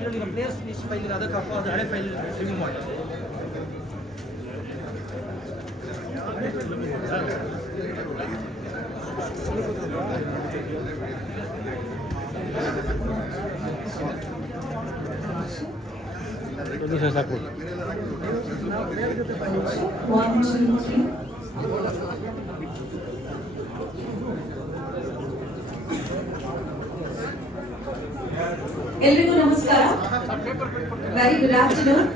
ಇದರಲ್ಲಿ players list file ಇದೆ, ಅದಕ್ಕೆ ಅದು ಹಳೆ ಫೈಲ್ ರಿಮೂವ್ ಮಾಡಿ. ಸಾಕು. ಎಲ್ರಿಗೂ ನಮಸ್ಕಾರ. Very good afternoon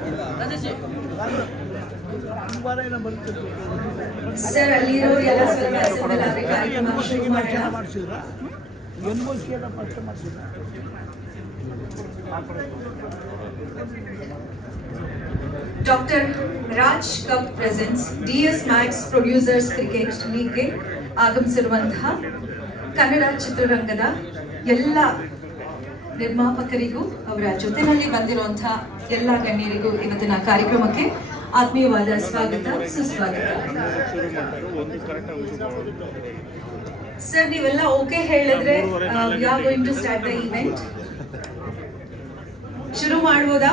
sir. ಅಲ್ಲಿರೋರು ಎಲ್ಲ ಸ್ವಲ್ಪ ಅಸೆಂಬಲ್ ಆದರೆ ಕಾರ್ಯಕ್ರಮ ಶುರು ಮಾಡೋಣ. Doctor Raj cup presence DS Max producers cricket ಲೀಗ್ಗೆ ಆಗಮಿಸಿರುವಂತಹ ಕನ್ನಡ ಚಿತ್ರರಂಗದ ಎಲ್ಲ ನಿರ್ಮಾಪಕರಿಗೂ ಅವರ ಜೊತೆಯಲ್ಲಿ ಬಂದಿರುವಂತಹ ಎಲ್ಲ ಗಣ್ಯರಿಗೂ ಇವತ್ತಿನ ಕಾರ್ಯಕ್ರಮಕ್ಕೆ ಆತ್ಮೀಯವಾದ ಸ್ವಾಗತ, ಸುಸ್ವಾಗತ. ಸರ್, ನೀವೆಲ್ಲ ಓಕೆ ಹೇಳಿದ್ರೆ we are going to start the event. ಶುರು ಮಾಡ್ಬೋದಾ?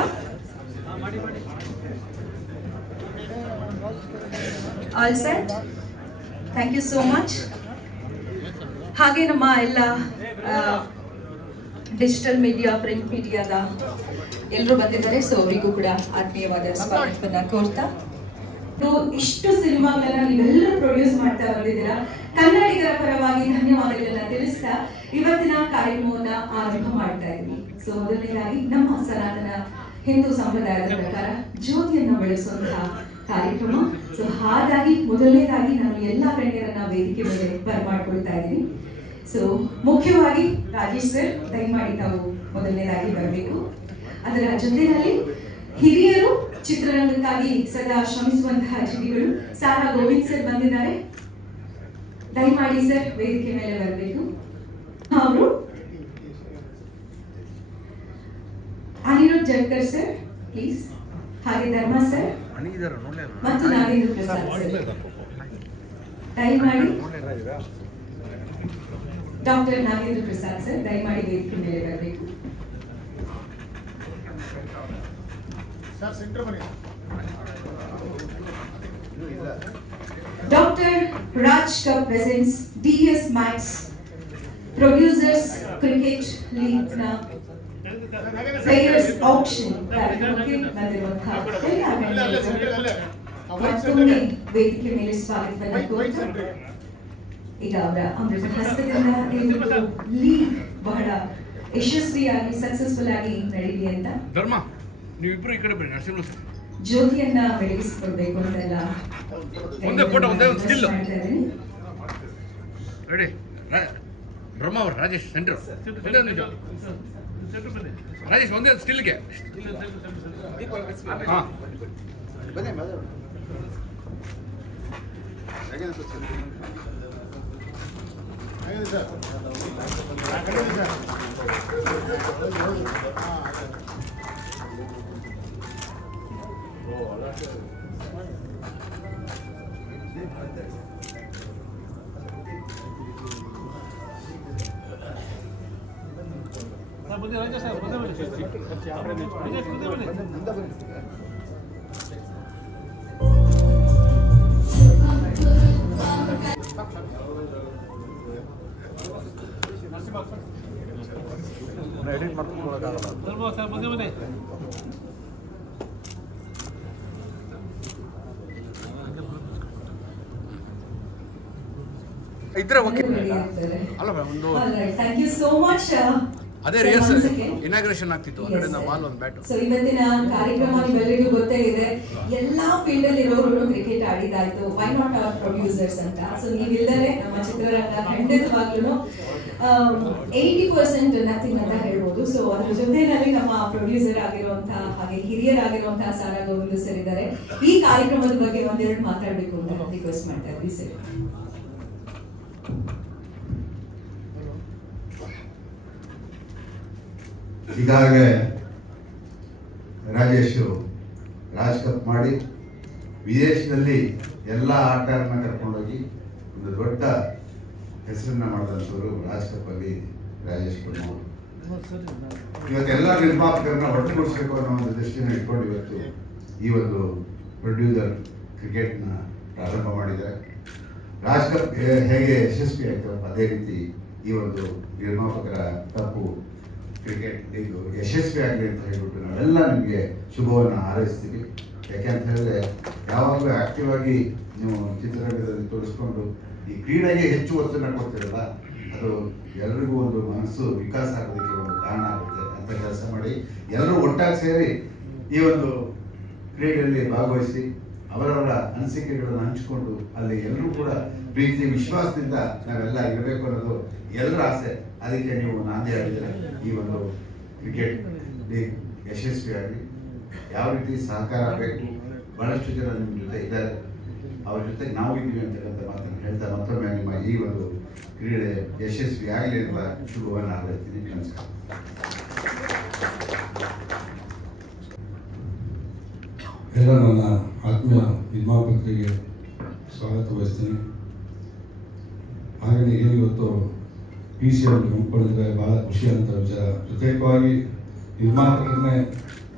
All set. Thank you so much. ಹಾಗೆ ನಮ್ಮ ಎಲ್ಲ ಡಿಜಿಟಲ್ ಮೀಡಿಯಾ, ಪ್ರಿಂಟ್ ಮೀಡಿಯಾದ ಎಲ್ಲರೂ ಬಂದಿದ್ದಾರೆ. ಸೊ ಅವರಿಗೂ ಕೂಡ ಆತ್ಮೀಯವಾದ ಸ್ವಾಗತವನ್ನ ಕೋರ್ತಾ, ಇಷ್ಟು ಸಿನಿಮಾಗಳನ್ನ ನೀವೆಲ್ಲರೂ ಪ್ರೊಡ್ಯೂಸ್ ಮಾಡ್ತಾ ಬಂದಿದ್ದೀರಾ. ಕನ್ನಡಿಗರ ಪರವಾಗಿ ಧನ್ಯವಾದಗಳನ್ನ ತಿಳಿಸ್ತಾ ಇವತ್ತಿನ ಕಾರ್ಯಕ್ರಮವನ್ನ ಆರಂಭ ಮಾಡ್ತಾ ಇದ್ವಿ. ಸೊ ಮೊದಲನೇದಾಗಿ ನಮ್ಮ ಸನಾತನ ಹಿಂದೂ ಸಂಪ್ರದಾಯದ ಪ್ರಕಾರ ಜ್ಯೋತಿಯನ್ನ ಬೆಳೆಸುವಂತಹ ಕಾರ್ಯಕ್ರಮ. ಸೊ ಹಾಗಾಗಿ ಮೊದಲನೇದಾಗಿ ನಾನು ಎಲ್ಲ ಗಣ್ಯರನ್ನ ವೇದಿಕೆ ಮೇಲೆ ಬರಮಾಡ್ಕೊಳ್ತಾ ಇದ್ದೀನಿ. ಸೊ ಮುಖ್ಯವಾಗಿ ರಾಜೇಶ್ ಸರ್, ದಯಮಾಡಿ ತಾವು ಮೊದಲನೇದಾಗಿ ಬರಬೇಕು. ಅದರ ಜೊತೆಯಲ್ಲಿ ಹಿರಿಯರು, ಚಿತ್ರರಂಗಕ್ಕಾಗಿ ಸದಾ ಶ್ರಮಿಸುವಂತಹ ಜೀವಿಗಳು ಸಾರಾ ಗೋವಿಂದ್ ಸರ್ ಬಂದಿದ್ದಾರೆ. ದಯಮಾಡಿ ಸರ್ ವೇದಿಕೆ ಮೇಲೆ ಬರಬೇಕು. ಅವರು ಅನಿರುದ್ಧ್ ಜಡ್ಕರ್ ಸರ್ ಪ್ಲೀಸ್, ಹಾಗೆ ಧರ್ಮ ಸರ್ ಮತ್ತು ನಾಗೇಂದ್ರ ಪ್ರಸಾದ್ ಸರ್. ದಯಮಾಡಿ ಡಾಕ್ಟರ್ ನಾಗೇಂದ್ರ ಪ್ರಸಾದ್ ಸರ್ ದಯಮಾಡಿ ವೇದಿಕೆ ಮೇಲೆ ಬರಬೇಕು. Doctor Raj cup presence DS Max producers cricket league ನ ಪ್ಲೇಯರ್ಸ್ ಆಕ್ಷನ್ ಕಾರ್ಯಕ್ರಮಕ್ಕೆ ಬಂದಿರುವಂತಹ ಮತ್ತೊಮ್ಮೆ ವೇದಿಕೆ ಮೇಲೆ ಸ್ವಾಗತವನ್ನು ಕೋರ್ತಾ, ಈಗ ಅವರ ಅಮೃತ ಹಸ್ತದಿಂದ ಲೀಗ್ ಬಹಳ ಯಶಸ್ವಿಯಾಗಿ ಸಕ್ಸಸ್ಫುಲ್ ಆಗಿ ನಡೀಲಿ ಅಂತ ಧರ್ಮ ನೀವಿಬ್ರು ಈ ಕಡೆ ಬನ್ನಿ. ನರಸಿಂಹ ಜ್ಯೋತಿಯನ್ನ ಬೆಳಗಿಸಿಕೊಡ್ಬೇಕು ಅಂತೆಲ್ಲ ಒಂದೇ ಫೋಟೋ, ಒಂದೇ ಒಂದು ಸ್ಟಿಲ್ ರೆಡಿ. ಧರ್ಮ ಅವರು ರಾಜೇಶ್ ಸೆಂಟರ್, ರಾಜೇಶ್ ಒಂದೇ ಸ್ಟಿಲ್ಗೆ. ಹಾಂ ಎಡಿಟ್ ಮಾಡ್ಕೊಳ್ಳೋಕ್ಕಾಗಲ್ಲ. ಇದ್ರೆ ಓಕೆ ಅಲ್ಲ ಒಂದು ಥ್ಯಾಂಕ್ ಯು ಸೋ ಮಚ್. ಅದೇ ರಿಹರ್ಸಲ್ ಇನಾಗ್ರೇಷನ್ ಆಗ್ತಿತ್ತು ಅದರಿಂದ ಬಾಲ್ ಒಂದು ಬ್ಯಾಟ್. ಸೊ ಇವತ್ತಿನ ಕಾರ್ಯಕ್ರಮ ನಿಮ್ಮೆಲ್ಲರಿಗೂ ಗೊತ್ತೇ ಇದೆ, ಎಲ್ಲಾ ಫೀಲ್ಡ್ ಅಲ್ಲಿ ಇರೋರು ಕ್ರಿಕೆಟ್ ಆಡಿದಾಯ್ತು, ವೈ ನಾಟ್ ಅವರ್ ಪ್ರೊಡ್ಯೂಸರ್ಸ್ ಅಂತ. ಸೊ ನೀವಿಲ್ಲದೆ ನಮ್ಮ ಚಿತ್ರರಂಗ ಖಂಡಿತವಾಗ್ಲೂ 80% ನಥಿಂಗ್ ಅಂತ ಹೇಳ್ಬೋದು. ಸೊ ಅದ್ರ ಜೊತೆಯಲ್ಲಿ ನಮ್ಮ ಪ್ರೊಡ್ಯೂಸರ್ ಆಗಿರುವಂತಹ ಹಾಗೆ ಹಿರಿಯರಾಗಿರುವಂತಹ ಸಾರಾ ಗೋವಿಂದ್ ಸರ್ ಇದ್ದಾರೆ. ಈ ಕಾರ್ಯಕ್ರಮದ ಬಗ್ಗೆ ಒಂದೆರಡು ಮಾತಾಡ್ಬೇಕು ಅಂತ ರಿಕ್ವೆಸ್ಟ್ ಮಾಡ್ತಾ ಇದ್ವಿ ಸರ್. ಈಗಾಗಲೇ ರಾಜೇಶು ರಾಜ್ ಕಪ್ ಮಾಡಿ ವಿದೇಶದಲ್ಲಿ ಎಲ್ಲ ಆಟಗಾರರನ್ನ ಕರ್ಕೊಂಡೋಗಿ ಒಂದು ದೊಡ್ಡ ಹೆಸರನ್ನ ಮಾಡಿದಂಥವರು ರಾಜ್ ಕಪ್ಪಲ್ಲಿ ರಾಜೇಶ್ ಕುಮಾರ್. ಇವತ್ತೆಲ್ಲ ನಿರ್ಮಾಪಕರನ್ನ ಒಟ್ಟುಗೂಡಿಸಬೇಕು ಅನ್ನೋ ಒಂದು ದೃಷ್ಟಿನ ಇಟ್ಕೊಂಡು ಇವತ್ತು ಈ ಒಂದು ಪ್ರೊಡ್ಯೂಸರ್ ಕ್ರಿಕೆಟ್ನ ಪ್ರಾರಂಭ ಮಾಡಿದ್ದಾರೆ. ರಾಜ್ ಕಪ್ ಹೇಗೆ ಯಶಸ್ವಿ ಆಯಿತು ಅದೇ ರೀತಿ ಈ ಒಂದು ನಿರ್ಮಾಪಕರ ಕಪ್ಪು ಕ್ರಿಕೆಟ್ ಲೀಗು ಯಶಸ್ವಿ ಆಗಲಿ ಅಂತ ಹೇಳ್ಬಿಟ್ಟು ನಾವೆಲ್ಲ ನಿಮಗೆ ಶುಭವನ್ನು ಹಾರೈಸ್ತೀವಿ. ಯಾಕೆಂತ ಹೇಳಿದ್ರೆ ಯಾವಾಗಲೂ ಆಕ್ಟಿವ್ ಆಗಿ ನೀವು ಚಿತ್ರರಂಗದಲ್ಲಿ ತೋರಿಸ್ಕೊಂಡು ಈ ಕ್ರೀಡೆಗೆ ಹೆಚ್ಚು ಒತ್ತನ್ನು ಕೊಡ್ತೀರಲ್ಲ, ಅದು ಎಲ್ರಿಗೂ ಒಂದು ಮನಸ್ಸು ವಿಕಾಸ ಆಗೋದಕ್ಕೆ ಒಂದು ಕಾರಣ ಆಗುತ್ತೆ ಅಂತ ಕೆಲಸ ಮಾಡಿ ಎಲ್ಲರೂ ಒಟ್ಟಾಗಿ ಸೇರಿ ಈ ಒಂದು ಕ್ರೀಡೆಯಲ್ಲಿ ಭಾಗವಹಿಸಿ ಅವರವರ ಅನಿಸಿಕೆಗಳನ್ನು ಹಂಚಿಕೊಂಡು ಅಲ್ಲಿ ಎಲ್ಲರೂ ಕೂಡ ಪ್ರೀತಿ ವಿಶ್ವಾಸದಿಂದ ನಾವೆಲ್ಲ ಇರಬೇಕು ಅನ್ನೋದು ಎಲ್ಲರ ಆಸೆ. ಅದಕ್ಕೆ ನೀವು ನಾಂದಿ ಆಗಿದ್ರೆ ಈ ಒಂದು ಕ್ರಿಕೆಟ್ ಲೀಗ್ ಯಶಸ್ವಿಯಾಗಲಿ. ಯಾವ ರೀತಿ ಸಹಕಾರ ಬೇಕು, ಬಹಳಷ್ಟು ಜನ ನಿಮ್ಮ ಜೊತೆ ಇದ್ದಾರೆ, ಅವ್ರ ಜೊತೆ ನಾವು ಇದ್ದೀವಿ ಅಂತಕ್ಕಂಥ ಮಾತನ್ನು ಹೇಳ್ತಾ ಮತ್ತೊಮ್ಮೆ ನಿಮ್ಮ ಈ ಒಂದು ಕ್ರೀಡೆ ಯಶಸ್ವಿ ಆಗಲಿ ಅಂತ ಶುಭವನ್ನು ಹಾರೈಸ್ತೀನಿ. ನಮಸ್ಕಾರ. ಎಲ್ಲ ನನ್ನ ಆತ್ಮೀಯ ನಿರ್ಮಾಪಕರಿಗೆ ಸ್ವಾಗತ ಬಯಸ್ತೀನಿ. ಹಾಗೆಯೇ ಏನಿವತ್ತು PC ಅವರು ಹಮ್ಮಿಕೊಂಡಿದ್ರೆ ಭಾಳ ಖುಷಿಯಾದಂಥ ವಿಚಾರ. ಪ್ರತ್ಯೇಕವಾಗಿ ನಿರ್ಮಾಪಕರನ್ನೇ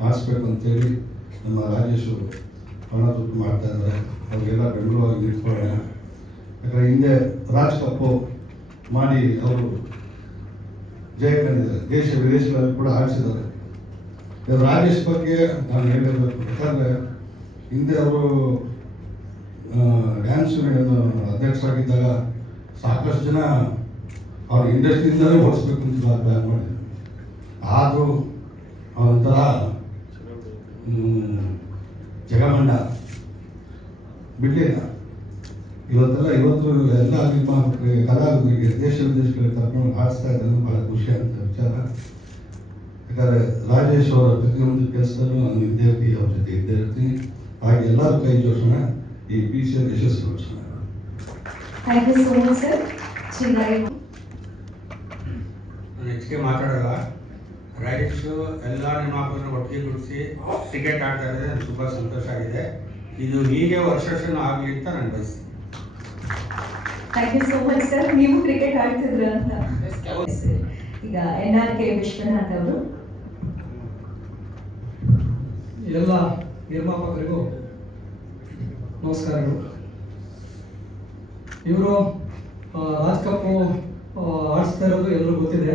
ಆರಿಸ್ಬೇಕು ಅಂತೇಳಿ ನಮ್ಮ ರಾಜೇಶು ಹಣ ತುಟ್ಟು ಮಾಡ್ತಾ ಇದ್ದಾರೆ. ಅವ್ರಿಗೆಲ್ಲ ಬೆಂಬಲವಾಗಿ ನಿಂತ್ಕೊಳ್ಳೋಣ. ಯಾಕಂದರೆ ಹಿಂದೆ ರಾಜ್ ಕಪ್ಪು ಮಾಡಿ ಅವರು ಜಯ ಕಂಡಿದ್ದಾರೆ, ದೇಶ ವಿದೇಶಗಳಲ್ಲಿ ಕೂಡ ಆಡಿಸಿದ್ದಾರೆ. ರಾಜೇಶ್ ಬಗ್ಗೆ ನಾನು ಹೇಳಬೇಕು. ಯಾಕಂದರೆ ಹಿಂದೆ ಅವರು ಡ್ಯಾನ್ಸ್ ಯೂನಿಯನ್ ಅಧ್ಯಕ್ಷರಾಗಿದ್ದಾಗ ಸಾಕಷ್ಟು ಜನ ಅವ್ರ ಇಂಡಸ್ಟ್ರಿಯಿಂದಲೇ ಓಡಿಸ್ಬೇಕು ಅಂತ ಪ್ಲ್ಯಾನ್ ಮಾಡಿದ್ರು. ಆದರೂ ಒಂಥರ ಜಗಮಂಡ ಬಿಡಲಿಲ್ಲ. ಇವತ್ತು ಎಲ್ಲ ನಿರ್ಮಾಪಕರಿಗೆ ಕಲಾವಿದರಿಗೆ ದೇಶ ವಿದೇಶಗಳಿಗೆ ಕರ್ಕೊಂಡು ಆಡಿಸ್ತಾ ಇದ್ದಾರೆ. ಭಾಳ ಖುಷಿಯಾದಂಥ ವಿಚಾರ. ಯಾಕಂದರೆ ರಾಜೇಶ್ ಅವರ ಪ್ರತಿಯೊಂದು ಕೆಲಸದಲ್ಲೂ ನಾನು ಇದ್ದೇ ಇರ್ತೀನಿ, ಅವ್ರ ಜೊತೆ ಇದ್ದೇ ಇರ್ತೀನಿ. ಹಾಗೆ ಎಲ್ಲರೂ ಕೈ ಜೋಡಿಸೋಣ, ಈ PC ಯಶಸ್ವಿಗೊಳಿಸೋಣ. Thank you so much sir. ನಾನು ಹೆಚ್ಚಿಗೆ ಮಾತಾಡಲ್ಲ. ರಾಜೇಶ್ ಎಲ್ಲ ನಿರ್ಮಾಪಕರನ್ನು ಒಟ್ಟಿಗೆ ಗುಡಿಸಿ ಟಿಕೆಟ್ ಆಡ್ತಾ ಇದ್ದಾರೆ. ನನಗೆ ತುಂಬ ಸಂತೋಷ ಆಗಿದೆ. ಇದು ಹೀಗೆ ವರ್ಷ ಆಗಲಿ ಅಂತ ನಾನು ಬಯಸ್ತೀನಿ. Thank you so much sir. ನೀವು ಕ್ರಿಕೆಟ್ ಆಡ್ತಿದ್ರ ಅಂತ. ಈಗ NRK ವಿಶ್ವನಾಥ್ ಅವರು. ಎಲ್ಲ ನಿರ್ಮಾಪಕರಿಗೂ ನಮಸ್ಕಾರಗಳು. ಇವರು ರಾಜ್ ಕಪ್ಪು ಆಡಿಸ್ತಾ ಇರೋದು ಎಲ್ಲರೂ ಗೊತ್ತಿದೆ.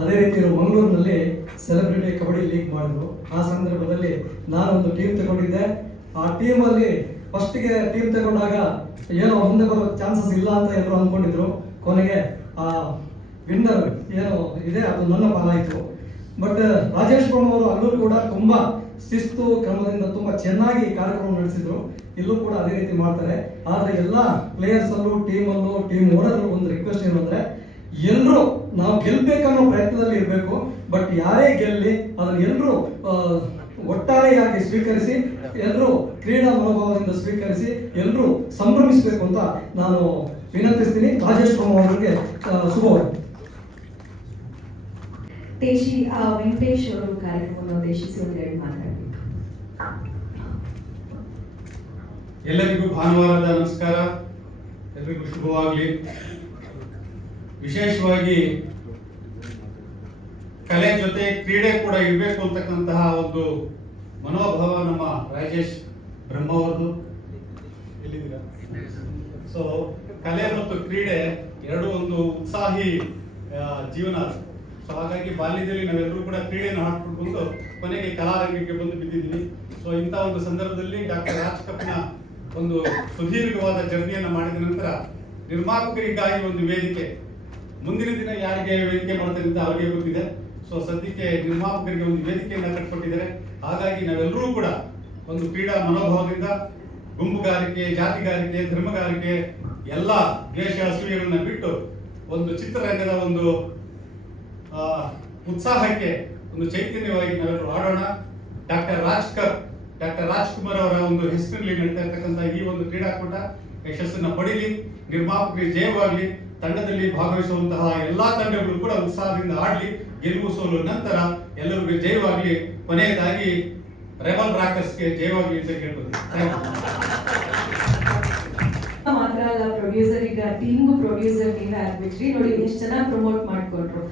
ಅದೇ ರೀತಿ ಇವರು ಮಂಗಳೂರಿನಲ್ಲಿ ಸೆಲೆಬ್ರಿಟಿ ಕಬಡ್ಡಿ ಲೀಗ್ ಮಾಡಿದ್ರು. ಆ ಸಂದರ್ಭದಲ್ಲಿ ನಾನು ಒಂದು ಟೀಮ್ ತಗೊಂಡಿದ್ದೆ. ಆ ಟೀಮಲ್ಲಿ ಫಸ್ಟಿಗೆ ಟೀಮ್ ತಗೊಂಡಾಗ ಏನೋ ಮುಂದೆ ಬರೋ ಚಾನ್ಸಸ್ ಇಲ್ಲ ಅಂತ ಎಲ್ಲರೂ ಅಂದ್ಕೊಂಡಿದ್ರು. ಕೊನೆಗೆ ಆ ವಿನ್ನರ್ ಏನೋ ಇದೆ ಅದು ನನ್ನ ಪಾಲಾಯಿತು. ಬಟ್ ರಾಜೇಶ್ ಕುಮಾರ್ ಅವರು ಅಲ್ಲೂ ಕೂಡ ತುಂಬ ಶಿಸ್ತು ಕ್ರಮದಿಂದ ತುಂಬ ಚೆನ್ನಾಗಿ ಕಾರ್ಯಕ್ರಮ ನಡೆಸಿದ್ರು. ಇಲ್ಲೂ ಕೂಡ ಅದೇ ರೀತಿ ಮಾಡ್ತಾರೆ. ಆದರೆ ಎಲ್ಲ ಪ್ಲೇಯರ್ಸಲ್ಲೂ ಟೀಮಲ್ಲೂ ಟೀಮ್ ಓಡೋದ್ರೂ ಒಂದು ರಿಕ್ವೆಸ್ಟ್ ಏನು ಅಂದರೆ ಎಲ್ಲರೂ ನಾವು ಗೆಲ್ಲಬೇಕನ್ನೋ ಪ್ರಯತ್ನದಲ್ಲಿ ಇರಬೇಕು. ಬಟ್ ಯಾರೇ ಗೆಲ್ಲಿ ಅದನ್ನು ಎಲ್ಲರೂ ಒಟ್ಟಾರೆಯಾಗಿ ಸ್ವೀಕರಿಸಿ, ಎಲ್ಲರೂ ಕ್ರೀಡಾ ಮನೋಭಾವದಿಂದ ಸ್ವೀಕರಿಸಿ ಎಲ್ಲರೂ ಸಂಭ್ರಮಿಸಬೇಕು ಅಂತ ನಾನು ವಿನಂತಿಸ್ತೀನಿ. ರಾಜೇಶ್ ಕುಮಾರ್ ಅವರಿಗೆ ಶುಭವಾಗಲಿ. ವೆಂಕಟೇಶ್ ಅವರು ಕಾರ್ಯಕ್ರಮವನ್ನು ಉದ್ದೇಶಿಸಿ ಒಂದೆರಡು ಮಾತಾಡಬೇಕು. ಎಲ್ಲರಿಗೂ ಭಾನುವಾರದ ನಮಸ್ಕಾರ. ಎಲ್ಲರಿಗೂ ಶುಭವಾಗಲಿ. ವಿಶೇಷವಾಗಿ ಕಲೆ ಜೊತೆ ಕ್ರೀಡೆ ಕೂಡ ಇರಬೇಕು ಅಂತಕ್ಕಂತಹ ಒಂದು ಮನೋಭಾವ ನಮ್ಮ ರಾಜೇಶ್ ಬ್ರಹ್ಮ ಅವರದು. ಎಲ್ಲಿದ್ದೀರಾ? ಸೊ ಕಲೆ ಮತ್ತು ಕ್ರೀಡೆ ಎರಡು ಒಂದು ಉತ್ಸಾಹಿ ಜೀವನ. ಸೊ ಹಾಗಾಗಿ ಬಾಲ್ಯದಲ್ಲಿ ನಾವೆಲ್ಲರೂ ಕೂಡ ಕ್ರೀಡೆಯನ್ನು ಹಾಡ್ಕೊಂಡು ಬಂದು ಕೊನೆಗೆ ಕಲಾರಂಗಕ್ಕೆ ಬಂದು ಬಿದ್ದಿದ್ದೀವಿ. ಸೊ ಇಂಥ ಒಂದು ಸಂದರ್ಭದಲ್ಲಿ ಡಾಕ್ಟರ್ ರಾಜ್ ಕಪ್ನ ಒಂದು ಸುದೀರ್ಘವಾದ ಜರ್ನಿಯನ್ನು ಮಾಡಿದ ನಂತರ ನಿರ್ಮಾಪಕರಿಗಾಗಿ ಒಂದು ವೇದಿಕೆ, ಮುಂದಿನ ದಿನ ಯಾರಿಗೆ ವೇದಿಕೆ ಮಾಡ್ತಾರೆ ಅಂತ ಅವರಿಗೆ ಗೊತ್ತಿದೆ. ಸೊ ಸದ್ಯಕ್ಕೆ ನಿರ್ಮಾಪಕರಿಗೆ ಒಂದು ವೇದಿಕೆಯನ್ನು ಕಟ್ಟಿಕೊಟ್ಟಿದ್ದಾರೆ. ಹಾಗಾಗಿ ನಾವೆಲ್ಲರೂ ಕೂಡ ಒಂದು ಕ್ರೀಡಾ ಮನೋಭಾವದಿಂದ ಗುಂಪುಗಾರಿಕೆ, ಜಾತಿಗಾರಿಕೆ, ಧರ್ಮಗಾರಿಕೆ ಎಲ್ಲ ದ್ವೇಷ ಅಸೂಯೆಗಳನ್ನ ಬಿಟ್ಟು ಒಂದು ಚಿತ್ರರಂಗದ ಒಂದು ಉತ್ಸಾಹಕ್ಕೆ ಒಂದು ಚೈತನ್ಯವಾಗಿ ನಾವೆಲ್ಲರೂ ಆಡೋಣ. ಡಾಕ್ಟರ್ ರಾಜ್ಕುಮಾರ್ ಅವರ ಒಂದು ಹೆಸರಿನಲ್ಲಿ ನಡೀತಾ ಇರ್ತಕ್ಕಂಥ ಈ ಒಂದು ಕ್ರೀಡಾಕೂಟ ಯಶಸ್ಸನ್ನು ಪಡೀಲಿ, ನಿರ್ಮಾಪಕರಿಗೆ ಜಯವಾಗಲಿ. ತಂಡದಲ್ಲಿ ಭಾಗವಹಿಸುವಂತಹ ಎಲ್ಲಾ ತಂಡಗಳು ಕೂಡ ಉತ್ಸಾಹದಿಂದ ಆಡಲಿ. ಗೆಲುವು ಸೋಲು ನಂತರ ಎಲ್ಲರಿಗೂ ಜಯವಾಗಲಿ. ಕೊನೆಯದಾಗಿ ರೆಬಲ್ ರಾಕರ್ಸ್ಗೆ ಜಯವಾಗಲಿ ಅಂತ ಕೇಳ್ಬೋದು. ಮಾತ್ರ ಅಲ್ಲ, ಪ್ರೊಡ್ಯೂಸರ್ ಈಗ ಟೀಮ್ಗೂ ಪ್ರೊಡ್ಯೂಸರ್ ನೀವೇ ಆಗ್ಬಿಟ್ರಿ. ನೋಡಿ ಎಷ್ಟು ಚೆನ್ನಾಗಿ ಪ್ರಮೋಟ್ ಮಾಡ್ಕೊಂಡ್ರು.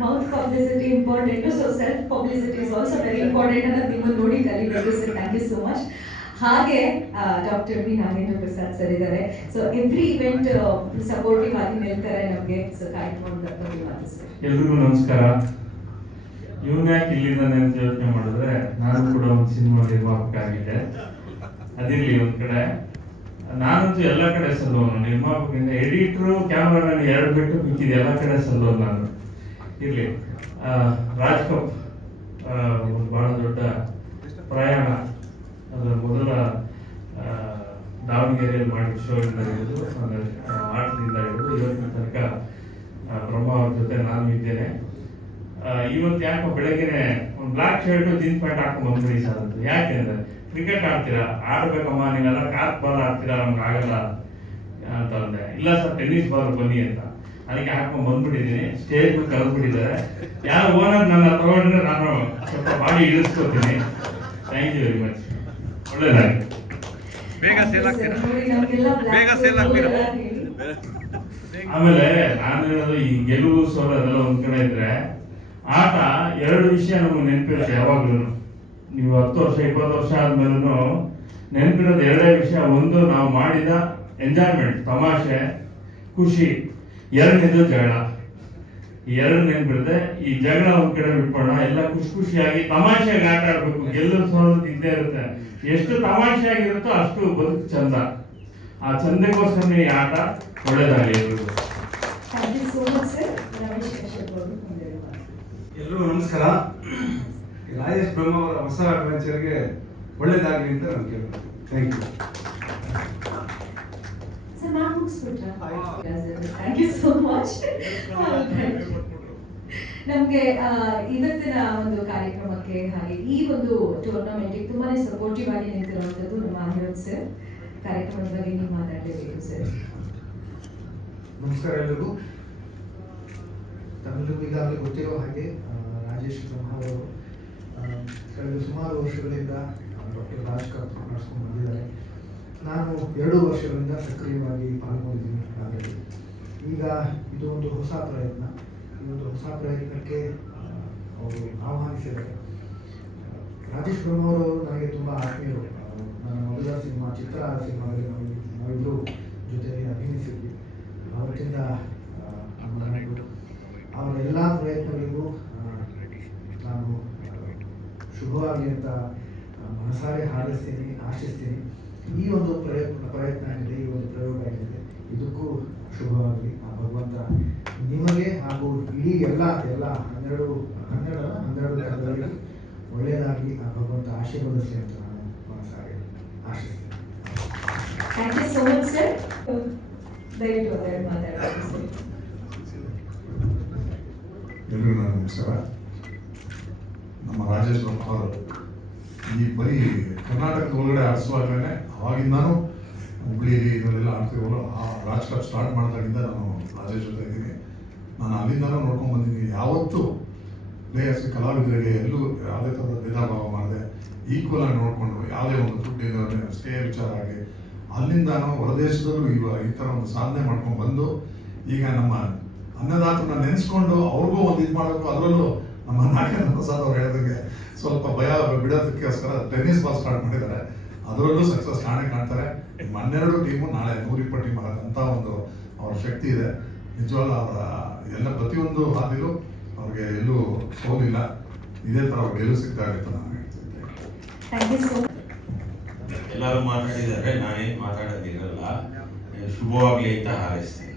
Mouth publicity important, so self publicity is also very important ಅಂತ ನಿಮ್ಮನ್ನು ನೋಡಿ ಕಲಿಬೇಕು sir. Thank you so much. ಹಾಗೆ doctor B Nagendra Prasad sir ಇದ್ದಾರೆ. ಸೊ ಎವ್ರಿ ಇವೆಂಟ್ ಸಪೋರ್ಟಿವ್ ಆಗಿ ನಿಲ್ತಾರೆ ನಮಗೆ. ಸೊ ಕಾರ್ಯಕ್ರಮದ ಸರ್ ಎಲ್ರಿಗೂ ನಮಸ್ಕಾರ. ಇವನ್ ಯಾಕೆ ಇಲ್ಲಿದ್ದಾನೆ ಅಂತ ಯೋಚನೆ ಮಾಡಿದ್ರೆ, ನಾನು ಕೂಡ ಒಂದು ಸಿನಿಮಾ ನಿರ್ಮಾಪಕ ಆಗಿದ್ದೆ. ಅದಿರ್ಲಿ ಒಂದ್ ಕಡೆ, ನಾನಂತೂ ಎಲ್ಲ ಕಡೆ ಸಲ್ಲೋನು. ನಿರ್ಮಾಪಕರಿಂದ ಎಡಿಟ್ರು, ಕ್ಯಾಮ್ರಾಮನ್ 2 ಬಿಟ್ಟು ಮಿಕ್ಕಿದೆ ಎಲ್ಲ ಕಡೆ ಸಲ್ಲೋನು ನಾನು. ಇರ್ಲಿ, ರಾಜ್ ಕಪ್ ಒಂದು ಬಹಳ ದೊಡ್ಡ ಪ್ರಯಾಣ. ಅದರ ಮೊದಲ ದಾವಣಗೆರೆಯಲ್ಲಿ ಮಾಡಿದ ಶೋಯಿಂದ ಹಿಡಿದು, ಆಟದಿಂದ ಹಿಡಿದು ಇವತ್ತಿನ ತನಕ ಬ್ರಹ್ಮ ಅವ್ರ ಜೊತೆ ನಾನು ಇದ್ದೇನೆ. ಇವತ್ತು ಯಾಕೋ ಬೆಳಗ್ಗೆನೆ ಒಂದು ಬ್ಲಾಕ್ ಶರ್ಟ್ ಜೀನ್ಸ್ ಪ್ಯಾಂಟ್ ಹಾಕೊಂಡು ಬಂದ್ಬಿಡಿ ಸರ್ ಅಂತ. ಯಾಕೆಂದ್ರೆ ಕ್ರಿಕೆಟ್ ಆಡ್ತೀರಾ, ಆಡ್ಬೇಕಮ್ಮ ನೀವೆಲ್ಲ ಕಾರ್ಕ್ ಬಾಲ್ ಆಡ್ತೀರಾ, ನಮ್ಗೆ ಆಗಲ್ಲ ಅಂತ ಅಂದೆ. ಇಲ್ಲ ಸರ್ ಟೆನ್ನಿಸ್ ಬಾಲ್ ಬನ್ನಿ ಅಂತ. ಅದಕ್ಕೆ ಹಾಕೊಂಡು ಬಂದ್ಬಿಟ್ಟಿದ್ದೀನಿ. ಸ್ಟೇಜ್ ಕರೆದ್ಬಿಟ್ಟಿದ್ದಾರೆ. ಯಾರು ಓನರ್ ನನ್ನ ತಗೊಂಡ್ರೆ ನಾನು ಸ್ವಲ್ಪ ಬಾಡಿ ಇಳಿಸ್ಕೊತೀನಿ. Thank you very much. ಒಳ್ಳೆಯದಾಗಿ ಬೇಗ ಸೇಲ್ ಆಗ್ತೀರಾ, ಬೇಗ ಸೇಲ್ ಆಗ್ತೀರಾ. ಆಮೇಲೆ ನಾನು ಹೇಳೋದು, ಈ ಗೆಲುವು ಸೋಲು ಅದೆಲ್ಲ ಒಂದ್ ಕಡೆ ಇದ್ರೆ, ಆಟ 2 ವಿಷಯ ನಮ್ಗೆ ನೆನಪಿರುತ್ತೆ ಯಾವಾಗ್ಲೂ. ನೀವು 10 ವರ್ಷ 20 ವರ್ಷ ಆದ್ಮೇಲೂ ನೆನಪಿರೋದು 2 ವಿಷಯ. ಒಂದು, ನಾವು ಮಾಡಿದ ಎಂಜಾಯ್ಮೆಂಟ್, ತಮಾಷೆ, ಖುಷಿ. 2ನೇದು ಜಗಳ. ಈ 2 ನೆನಪಿರುತ್ತೆ. ಈ ಜಗಳ ಒಂದ್ ಕಡೆ ಬಿಟ್ಬೋಣ, ಎಲ್ಲ ಖುಷಿಯಾಗಿ ತಮಾಷೆಯಾಗಿ ಆಟ ಆಡ್ಬೇಕು. ಗೆಲ್ಲೋದು ಸೋಲೋದು ಇದ್ದೇ ಇರುತ್ತೆ. ಎಷ್ಟು ತಮಾಷೆಯಾಗಿರುತ್ತೋ ಅಷ್ಟು ಬದುಕು ಚಂದ. ಆ ಚಂದಕ್ಕೋಸ್ಕರ ಈ ಆಟ. ಒಳ್ಳೇದಾಗಲಿ ಎಲ್ರಿಗೂ. ಎಲ್ರಿಗೂ ನಮಸ್ಕಾರ. ರಾಜೇಶ್ ಬ್ರಹ್ಮ ಅವರ ಹೊಸ ಅಡ್ವೆಂಚರ್ಗೆ ಒಳ್ಳೇದಾಗಲಿ ಅಂತ ನಾನು ಕೇಳ್ತೀನಿ. Thank you. Thank you so much. ನಮ್ಗೆ ಇವತ್ತಿನ ಒಂದು ಕಾರ್ಯಕ್ರಮಕ್ಕೆ ಹಾಗೆ ಈ ಒಂದು ಟೂರ್ನಮೆಂಟ್ಗೆ ತುಂಬಾನೇ ಸಪೋರ್ಟಿವ್ ಆಗಿ ನಿಂತಿರುವಂತದ್ದು ನಮ್ಮ ಅನಿರುದ್ಧ್ ಸರ್. ಕಾರ್ಯಕ್ರಮದ ಬಗ್ಗೆ ನೀವು ಮಾತಾಡಲೇಬೇಕು ಸರ್. ನಮಸ್ಕಾರ ಎಲ್ರಿಗೂ. ತಮ್ಮೆಲ್ಲರಿಗೂ ಈಗಾಗಲೇ ಗೊತ್ತಿರೋ ಹಾಗೆ ರಾಜೇಶ್ ಬ್ರಹ್ಮ ಅವರು ಕಳೆದ ಸುಮಾರು ವರ್ಷಗಳಿಂದ ಡಾಕ್ಟರ್ ರಾಜ್ ಕಪ್ ನಡೆಸ್ಕೊಂಡು ಬಂದಿದ್ದಾರೆ. ನಾನು 2 ವರ್ಷಗಳಿಂದ ಸಕ್ರಿಯವಾಗಿ ಪಾಲ್ಗೊಂಡಿದ್ದೀನಿ ಅದರಲ್ಲಿ. ಈಗ ಇದು ಒಂದು ಹೊಸ ಪ್ರಯತ್ನ. ಈ ಒಂದು ಹೊಸ ಪ್ರಯತ್ನಕ್ಕೆ ಅವರು ಆಹ್ವಾನಿಸಿದ್ದಾರೆ. ರಾಜೇಶ್ ಬ್ರಹ್ಮ ಅವರು ನನಗೆ ತುಂಬ ಆತ್ಮೀಯರು. ನನ್ನ ಮೊದಲ ಸಿನಿಮಾ ಚಿತ್ರ ಸಿನಿಮಾದಲ್ಲಿ ನಾವಿಬ್ಬರು ಜೊತೆಯಲ್ಲಿ ಅಭಿನಯಿಸಿದ್ವಿ. ಅವತ್ತಿಂದ ಅವರ ಎಲ್ಲ ಪ್ರಯತ್ನಗಳಿಗೂ ನಾನು ಶುಭವಾಗಲಿ ಅಂತ ಮನಸಾರೆ ಹಾರೈಸ್ತೀನಿ, ಆಶಿಸ್ತೀನಿ. ಈ ಒಂದು ಪ್ರಯತ್ನ ಏನಿದೆ, ಈ ಒಂದು ಪ್ರಯೋಗ ಏನಿದೆ, ಇದಕ್ಕೂ ಶುಭವಾಗಲಿ. ಆ ಭಗವಂತ ನಿಮಗೆ ಹಾಗೂ ಇಡೀ ಎಲ್ಲ 12 ತಂಡಗಳಿಗೆ ಒಳ್ಳೆಯದಾಗಲಿ. ಆ ಭಗವಂತ ಆಶೀರ್ವದಿಸಲಿ ಅಂತ ನಾನು ಮನಸಾರೆ ಆಶಿಸ್ತೀನಿ. Thank you so much sir. ದಯವಿಟ್ಟು ಮಾತಾಡಿ. ಎಲ್ರಿಗೂ ನನ್ನ ನಮಸ್ಕಾರ. ನಮ್ಮ ರಾಜೇಶ್ ಬ್ರಹ್ಮ ಅವರು ಈ ಬರೀ ಕರ್ನಾಟಕದ ಒಳಗಡೆ ಆಡಿಸುವಾಗಲೇ ಅವಾಗಿಂದಾನು ಹುಬ್ಳಿಲಿ ಇದರಲ್ಲೆಲ್ಲ ಆಡ್ತಿರೋರು. ಆ ರಾಜ್ ಕಪ್ ಸ್ಟಾರ್ಟ್ ಮಾಡಿದಾಗಿಂದ ನಾನು ರಾಜೇಶ್ ಜೊತೆ ಇದ್ದೀನಿ. ನಾನು ಅಲ್ಲಿಂದಾನು ನೋಡ್ಕೊಂಡು ಬಂದಿದ್ದೀನಿ. ಯಾವತ್ತೂ ಪ್ಲೇಯರ್ಸ್ಗೆ, ಕಲಾವಿದರಿಗೆ ಎಲ್ಲೂ ಯಾವುದೇ ಥರದ ಭೇದ ಭಾವ ಮಾಡಿದೆ ಈಕ್ವಲ್ ಆಗಿ ನೋಡಿಕೊಂಡು, ಯಾವುದೇ ಒಂದು ದುಡ್ಡು ಸ್ಟೇ ವಿಚಾರ ಆಗಿ ಅಲ್ಲಿಂದಾನು ಹೊರದೇಶದಲ್ಲೂ ಈ ಥರ ಒಂದು ಸಾಧನೆ ಮಾಡ್ಕೊಂಡು ಬಂದು, ಈಗ ನಮ್ಮ ಅನ್ನದಾತನ ನೆನೆಸ್ಕೊಂಡು ಅವ್ರಿಗೂ ಒಂದು ಇದು ಮಾಡಬೇಕು. ಅದರಲ್ಲೂ ನಮ್ಮ ನಾಗೇಂದ್ರ ಪ್ರಸಾದ್ ಅವ್ರು ಹೇಳಿದಂಗೆ ಸ್ವಲ್ಪ ಭಯ ಬಿಡೋದಕ್ಕೋಸ್ಕರ ಟೆನ್ನಿಸ್ ಬಾಲ್ ಸ್ಟಾರ್ಟ್ ಮಾಡಿದ್ದಾರೆ. ಅದರಲ್ಲೂ ಸಕ್ಸಸ್ ಕಾಣ್ತಾರೆ. 12 ಟೀಮು ನಾಳೆ 120 ಟೀಮ್ ಆಗತ್ತಂತ ಒಂದು ಅವ್ರ ಶಕ್ತಿ ಇದೆ. ನಿಜವಾಗ್ಲೂ ಅವರ ಎಲ್ಲ ಪ್ರತಿಯೊಂದು ಹಾದಿಲೂ ಅವ್ರಿಗೆ ಎಲ್ಲೂ ಸೋಲಿಲ್ಲ. ಇದೇ ಥರ ಅವ್ರಿಗೆ ಗೆಲುವು ಸಿಗ್ತಾ ಇರುತ್ತೆ ನಾನು ಹೇಳ್ತೀನಿ. ಎಲ್ಲರೂ ಮಾತಾಡಿದ್ದಾರೆ, ನಾನೇನು ಮಾತಾಡೋದಿರಲ್ಲ. ಶುಭವಾಗಲಿ ಅಂತ ಹಾರೈಸ್ತೀನಿ.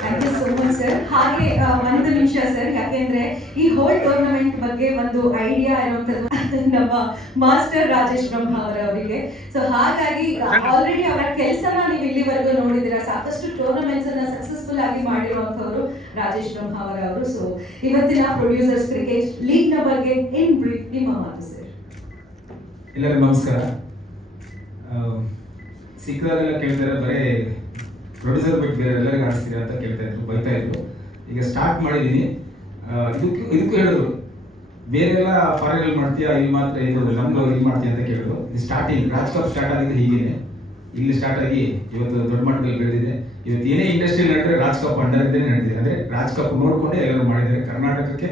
Thank you so much sir. ಹಾಗೆ 1 ನಿಮಿಷ ಸರ್, ಯಾಕೆಂದ್ರೆ ಈ ಹೋಲ್ ಟೂರ್ನಮೆಂಟ್ ಬಗ್ಗೆ ಒಂದು ಐಡಿಯಾ ಇರುವಂತದ್ದು ನಮ್ಮ ಮಾಸ್ಟರ್ ರಾಜೇಶ್ ಬ್ರಹ್ಮ ಅವರಿಗೆ. ಸೊ ಹಾಗಾಗಿ ಆಲ್ರೆಡಿ ಅವರ ಕೆಲಸನ ನೀವು ಇಲ್ಲಿವರೆಗೂ ನೋಡಿದ್ದೀರಾ. ಸಾಕಷ್ಟು ಟೂರ್ನಮೆಂಟ್ಸ್ ಅನ್ನ ಸಕ್ಸಸ್ಫುಲ್ ಆಗಿ ಮಾಡಿರುವಂತವರು ರಾಜೇಶ್ ಬ್ರಹ್ಮ ಅವರು. ಸೊ ಇವತ್ತಿನ ಪ್ರೊಡ್ಯೂಸರ್ಸ್ ಕ್ರಿಕೆಟ್ ಲೀಗ್ ನ ಬಗ್ಗೆ ಇನ್ ಬ್ರೀಫ್ ನಿಮ್ಮ ಮಾತು ಸರ್. ಎಲ್ಲರಿಗೂ ನಮಸ್ಕಾರ. ಸಿಕ್ಕದಾಗೆಲ್ಲ ಕೇಳ್ತಾರೆ, ಬರೀ ಪ್ರೊಡ್ಯೂಸರ್ ಬಿಟ್ಟು ಬೇರೆ ಎಲ್ಲರಿಗೂ ಆಡಿಸ್ತೀರಾ ಅಂತ ಕೇಳ್ತಾ ಇದ್ರು, ಬೈತಾ ಇದ್ರು. ಈಗ ಸ್ಟಾರ್ಟ್ ಮಾಡಿದ್ದೀನಿ. ಇದಕ್ಕೂ ಹೇಳಿದ್ರು ಬೇರೆ ಎಲ್ಲ ಫಾರಿನಲ್ಲಿ ಮಾಡ್ತೀಯಾ, ಇಲ್ಲಿ ಮಾತ್ರ ಇದು ನಮ್ದು ಇಲ್ಲಿ ಮಾಡ್ತೀಯ ಅಂತ ಕೇಳಿದ್ರು. ಇದು ಸ್ಟಾರ್ಟಿಂಗ್ ರಾಜ್ ಕಪ್ ಸ್ಟಾರ್ಟ್ ಆಗಿದ್ದು ಹೀಗೇನೆ, ಇಲ್ಲಿ ಸ್ಟಾರ್ಟ್ ಆಗಿ ಇವತ್ತು ದೊಡ್ಡ ಮಟ್ಟದಲ್ಲಿ ಬೆಳೆದಿದೆ. ಇವತ್ತು ಏನೇ ಇಂಡಸ್ಟ್ರಿ ನಡೆದ್ರೆ ರಾಜ್ ಕಪ್ ಅಂಡರ್ ಇದ್ದೇನೆ ನಡೆದಿದೆ. ಅಂದ್ರೆ ರಾಜ್ ಕಪ್ ನೋಡ್ಕೊಂಡೆ ಎಲ್ಲರೂ ಮಾಡಿದ್ದಾರೆ. ಕರ್ನಾಟಕಕ್ಕೆ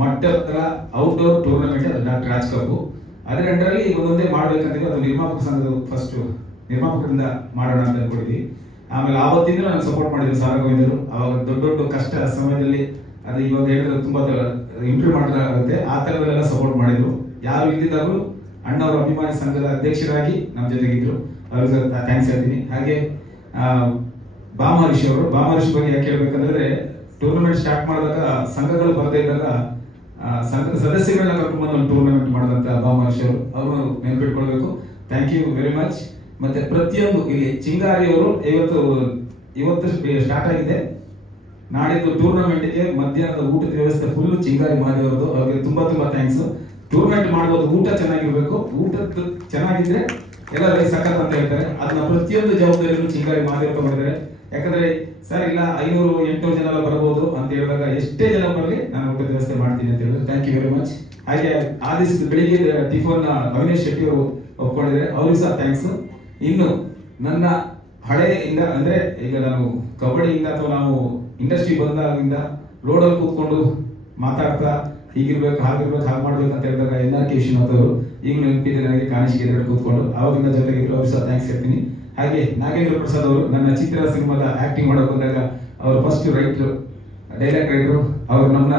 ಮಟ್ಟದ ಔಟ್ಡೋರ್ ಟೂರ್ನಮೆಂಟ್ ಅದು ಡಾಕ್ಟರ್ ರಾಜ್ ಕಪ್. ಅದರ ಅಂಡರಲ್ಲಿ ಒಂದೊಂದೇ ಮಾಡ್ಬೇಕಂತಿದ್ವಿ. ಅದು ನಿರ್ಮಾಪಕ ಸಂಘದ ಫಸ್ಟ್ ನಿರ್ಮಾಪಕರಿಂದ ಮಾಡೋಣ ಅಂತ ಅನ್ಕೊಂಡಿದ್ವಿ. ಆಮೇಲೆ ಆವತ್ತಿಂದ ನಾನು ಸಪೋರ್ಟ್ ಮಾಡಿದ್ರು ಸಾರಗೋವಿಂದರು. ಅವಾಗ ದೊಡ್ಡ ದೊಡ್ಡ ಕಷ್ಟ ಸಮಯದಲ್ಲಿ ಅದು ಇವಾಗ ಹೇಳಿದ್ರೆ ತುಂಬಾ ಇಂಪ್ರೂವ್ ಮಾಡಲಾಗುತ್ತೆ, ಆ ಥರದಲ್ಲೆಲ್ಲ ಸಪೋರ್ಟ್ ಮಾಡಿದ್ರು. ಯಾರು ಇದ್ದಿದ್ದಾಗಲೂ ಅಣ್ಣವರ ಅಭಿಮಾನಿ ಸಂಘದ ಅಧ್ಯಕ್ಷರಾಗಿ ನಮ್ಮ ಜೊತೆಗಿದ್ರು. ಅವ್ರಿಗೆ ಥ್ಯಾಂಕ್ಸ್ ಹೇಳ್ತೀನಿ. ಹಾಗೆ ಬಾಮಹರೀಶ್ ಅವರು, ಬಾಮಹರೀಶ್ ಬಗ್ಗೆ ಯಾಕೆ ಹೇಳ್ಬೇಕಂದ್ರೆ ಟೂರ್ನಮೆಂಟ್ ಸ್ಟಾರ್ಟ್ ಮಾಡಿದಾಗ ಸಂಘಗಳು ಬರದೇ ಇದ್ದಾಗ ಸಂಘದ ಸದಸ್ಯಗಳನ್ನ ಕರ್ಕೊಂಡು ಒಂದು ಟೂರ್ನಮೆಂಟ್ ಮಾಡಿದಂತ ಬಾಮಹರೀಶ್ ಅವರು ನೆನಪಿಟ್ಕೊಳ್ಬೇಕು. Thank you very much. ಮತ್ತೆ ಪ್ರತಿಯೊಂದು ಇಲ್ಲಿ ಚಿಂಗಾರಿ ಅವರು ಇವತ್ತು ಸ್ಟಾರ್ಟ್ ಆಗಿದೆ. ನಾಡಿದ್ದು ಟೂರ್ನಮೆಂಟ್ಗೆ ಮಧ್ಯಾಹ್ನದ ಊಟದ ವ್ಯವಸ್ಥೆ ಫುಲ್ ಚಿಂಗಾರಿ ಮಾಡಿ ಅವರದು. ಅವ್ರಿಗೆ ತುಂಬಾ ಥ್ಯಾಂಕ್ಸ್. ಟೂರ್ನಮೆಂಟ್ ಮಾಡ್ಬೋದು, ಊಟ ಚೆನ್ನಾಗಿರ್ಬೇಕು. ಊಟದ್ದು ಚೆನ್ನಾಗಿದ್ರೆ ಎಲ್ಲರೂ ಸಖತ್ ಅಂತ ಹೇಳ್ತಾರೆ. ಅದನ್ನ ಪ್ರತಿಯೊಂದು ಜವಾಬ್ದಾರಿಯನ್ನು ಚಿಂಗಾರಿ ಮಾಡಿ ಮಾಡಿದ್ದಾರೆ. ಯಾಕಂದ್ರೆ ಸರ್ ಇಲ್ಲ 500-800 ಜನ ಎಲ್ಲ ಬರ್ಬೋದು ಅಂತ ಹೇಳಿದಾಗ ಎಷ್ಟೇ ಜನ ಬರಲಿ ನಾನು ಊಟದ ವ್ಯವಸ್ಥೆ ಮಾಡ್ತೀನಿ ಅಂತ ಹೇಳಿದ್ರು. Thank you very much. ಹಾಗೆ ಆ ದಿವಸ ಬೆಳಿಗ್ಗೆ ಟಿಫನ್ ಅವಿನೇಶ್ ಶೆಟ್ಟಿ ಅವರು ಒಪ್ಕೊಂಡಿದ್ದಾರೆ, ಅವ್ರಿಗೂ ಸಹ ಥ್ಯಾಂಕ್ಸ್. ಇನ್ನು ನನ್ನ ಹಳೆಯಿಂದ ಅಂದ್ರೆ ಈಗ ನಾನು ಕಬಡ್ಡಿಯಿಂದ ಅಥವಾ ನಾವು ಇಂಡಸ್ಟ್ರಿ ಬಂದಾಗಿಂದ ರೋಡಲ್ಲಿ ಕೂತ್ಕೊಂಡು ಮಾತಾಡ್ತಾ ಹೀಗಿರ್ಬೇಕು ಹಾಗಿರ್ಬೇಕು ಹಾಗೆ ಮಾಡ್ಬೇಕು ಅಂತ ಹೇಳಿದಾಗ NRK ವಿಶ್ವನಾಥ್ ಅವರು ಈಗ ನೆನಪಿದೆ ನನಗೆ. ಕಾಣಿಸಿಗೆ ಎದುರು ಕೂತ್ಕೊಂಡು ಆವಾಗಿಂದ ಜೊತೆಗಿದ್ರು, ಅವ್ರು ಸಹ ಥ್ಯಾಂಕ್ಸ್ ಹೇಳ್ತೀನಿ. ಹಾಗೆ ನಾಗೇಂದ್ರ ಪ್ರಸಾದ್ ಅವರು ನನ್ನ ಚಿತ್ರ ಸಿನಿಮಾದ ಆಕ್ಟಿಂಗ್ ಮಾಡೋಕೆ ಬಂದಾಗ ಅವರು ಫಸ್ಟ್ ರೈಟ್ರು, ಡೈಲಾಗ್ ರೈಟ್ರು, ಅವರು ನಮ್ಮನ್ನ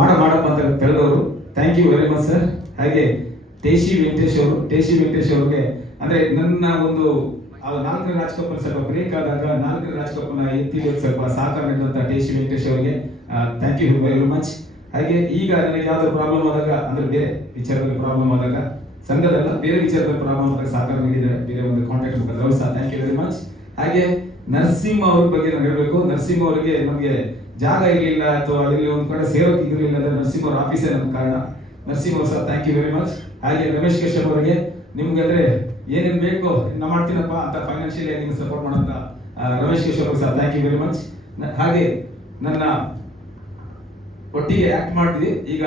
ಮಾಡಪ್ಪ ಅಂತ ತಿಳಿದವರು. Thank you very much sir. ಹಾಗೆ ಟೇಶಿ ವೆಂಕಟೇಶ್ ಅವ್ರಿಗೆ ಅಂದ್ರೆ ನನ್ನ ಒಂದು 4ನೇ ರಾಜ್ ಕಪ್ ಸ್ವಲ್ಪ ಬ್ರೇಕ್ ಆದಾಗ 4ನೇ ರಾಜ್ ಕಪ್ ಎತ್ತಿ ಸ್ವಲ್ಪ ಸಹಕಾರ ನೀಡಿದಂತ ಟೇಶಿ ವೆಂಕಟೇಶ್ ಅವರಿಗೆ ಥ್ಯಾಂಕ್ ಯು ವೆರಿ ಮಚ್. ಹಾಗೆ ಈಗ ನನಗೆ ಯಾವ್ದಾದ್ರು ಪ್ರಾಬ್ಲಮ್ ಆದಾಗ ಅಂದ್ರೆ ಬೇರೆ ವಿಚಾರದಲ್ಲಿ ಪ್ರಾಬ್ಲಮ್ ಆದಾಗ ಸಂಘದಲ್ಲ ಬೇರೆ ವಿಚಾರದಲ್ಲಿ ಪ್ರಾಬ್ಲಮ್ ಆದಾಗ ಸಹಕಾರ ನೀಡಿದ್ದಾರೆ ಬೇರೆ ಒಂದು ಕಾಂಟ್ಯಾಕ್ಟ್ ಮುಖಾಂತರ, ಅವ್ರು ಸಹ ಥ್ಯಾಂಕ್ ಯು ವೆರಿ ಮಚ್. ಹಾಗೆ ನರಸಿಂಹ ಅವ್ರ ಬಗ್ಗೆ ನಾನು ಹೇಳ್ಬೇಕು. ನರಸಿಂಹ ಅವರಿಗೆ ನಮಗೆ ಜಾಗ ಇರಲಿಲ್ಲ ಅಥವಾ ಇಲ್ಲಿ ಒಂದ್ ಕಡೆ ಸೇರೋಕೆ ಇರಲಿಲ್ಲ ಅಂದ್ರೆ ನರಸಿಂಹ ಅವ್ರ ಆಫೀಸೇ ನಮ್ಮ ಕಾರಣ. ನರಸಿಂಹ ಅವ್ರು ಸಹ ಥ್ಯಾಂಕ್ ಯು ವೆರಿ ಮಚ್. ಹಾಗೆ ರಮೇಶ್ ಕಶ್ಯಪ್ ಅವರಿಗೆ ನಿಮ್ಗೆ ಅಂದ್ರೆ ಏನೇನ್ ಬೇಕು ನಾ ಮಾಡ್ತೀನಪ್ಪ ಅಂತ ಫೈನಾನ್ಷಿಯಲಿ ನಿಮ್ಗೆ ಸಪೋರ್ಟ್ ಮಾಡೋಂತ ರಮೇಶ್ ಕಶ್ಯಪ್ ಅವ್ರಿಗೆ ಸಹ ಥ್ಯಾಂಕ್ ಯು ವೆರಿ ಮಚ್. ಹಾಗೆ ನನ್ನ ಒಟ್ಟಿಗೆ ಆಕ್ಟ್ ಮಾಡ್ತೀವಿ. ಈಗ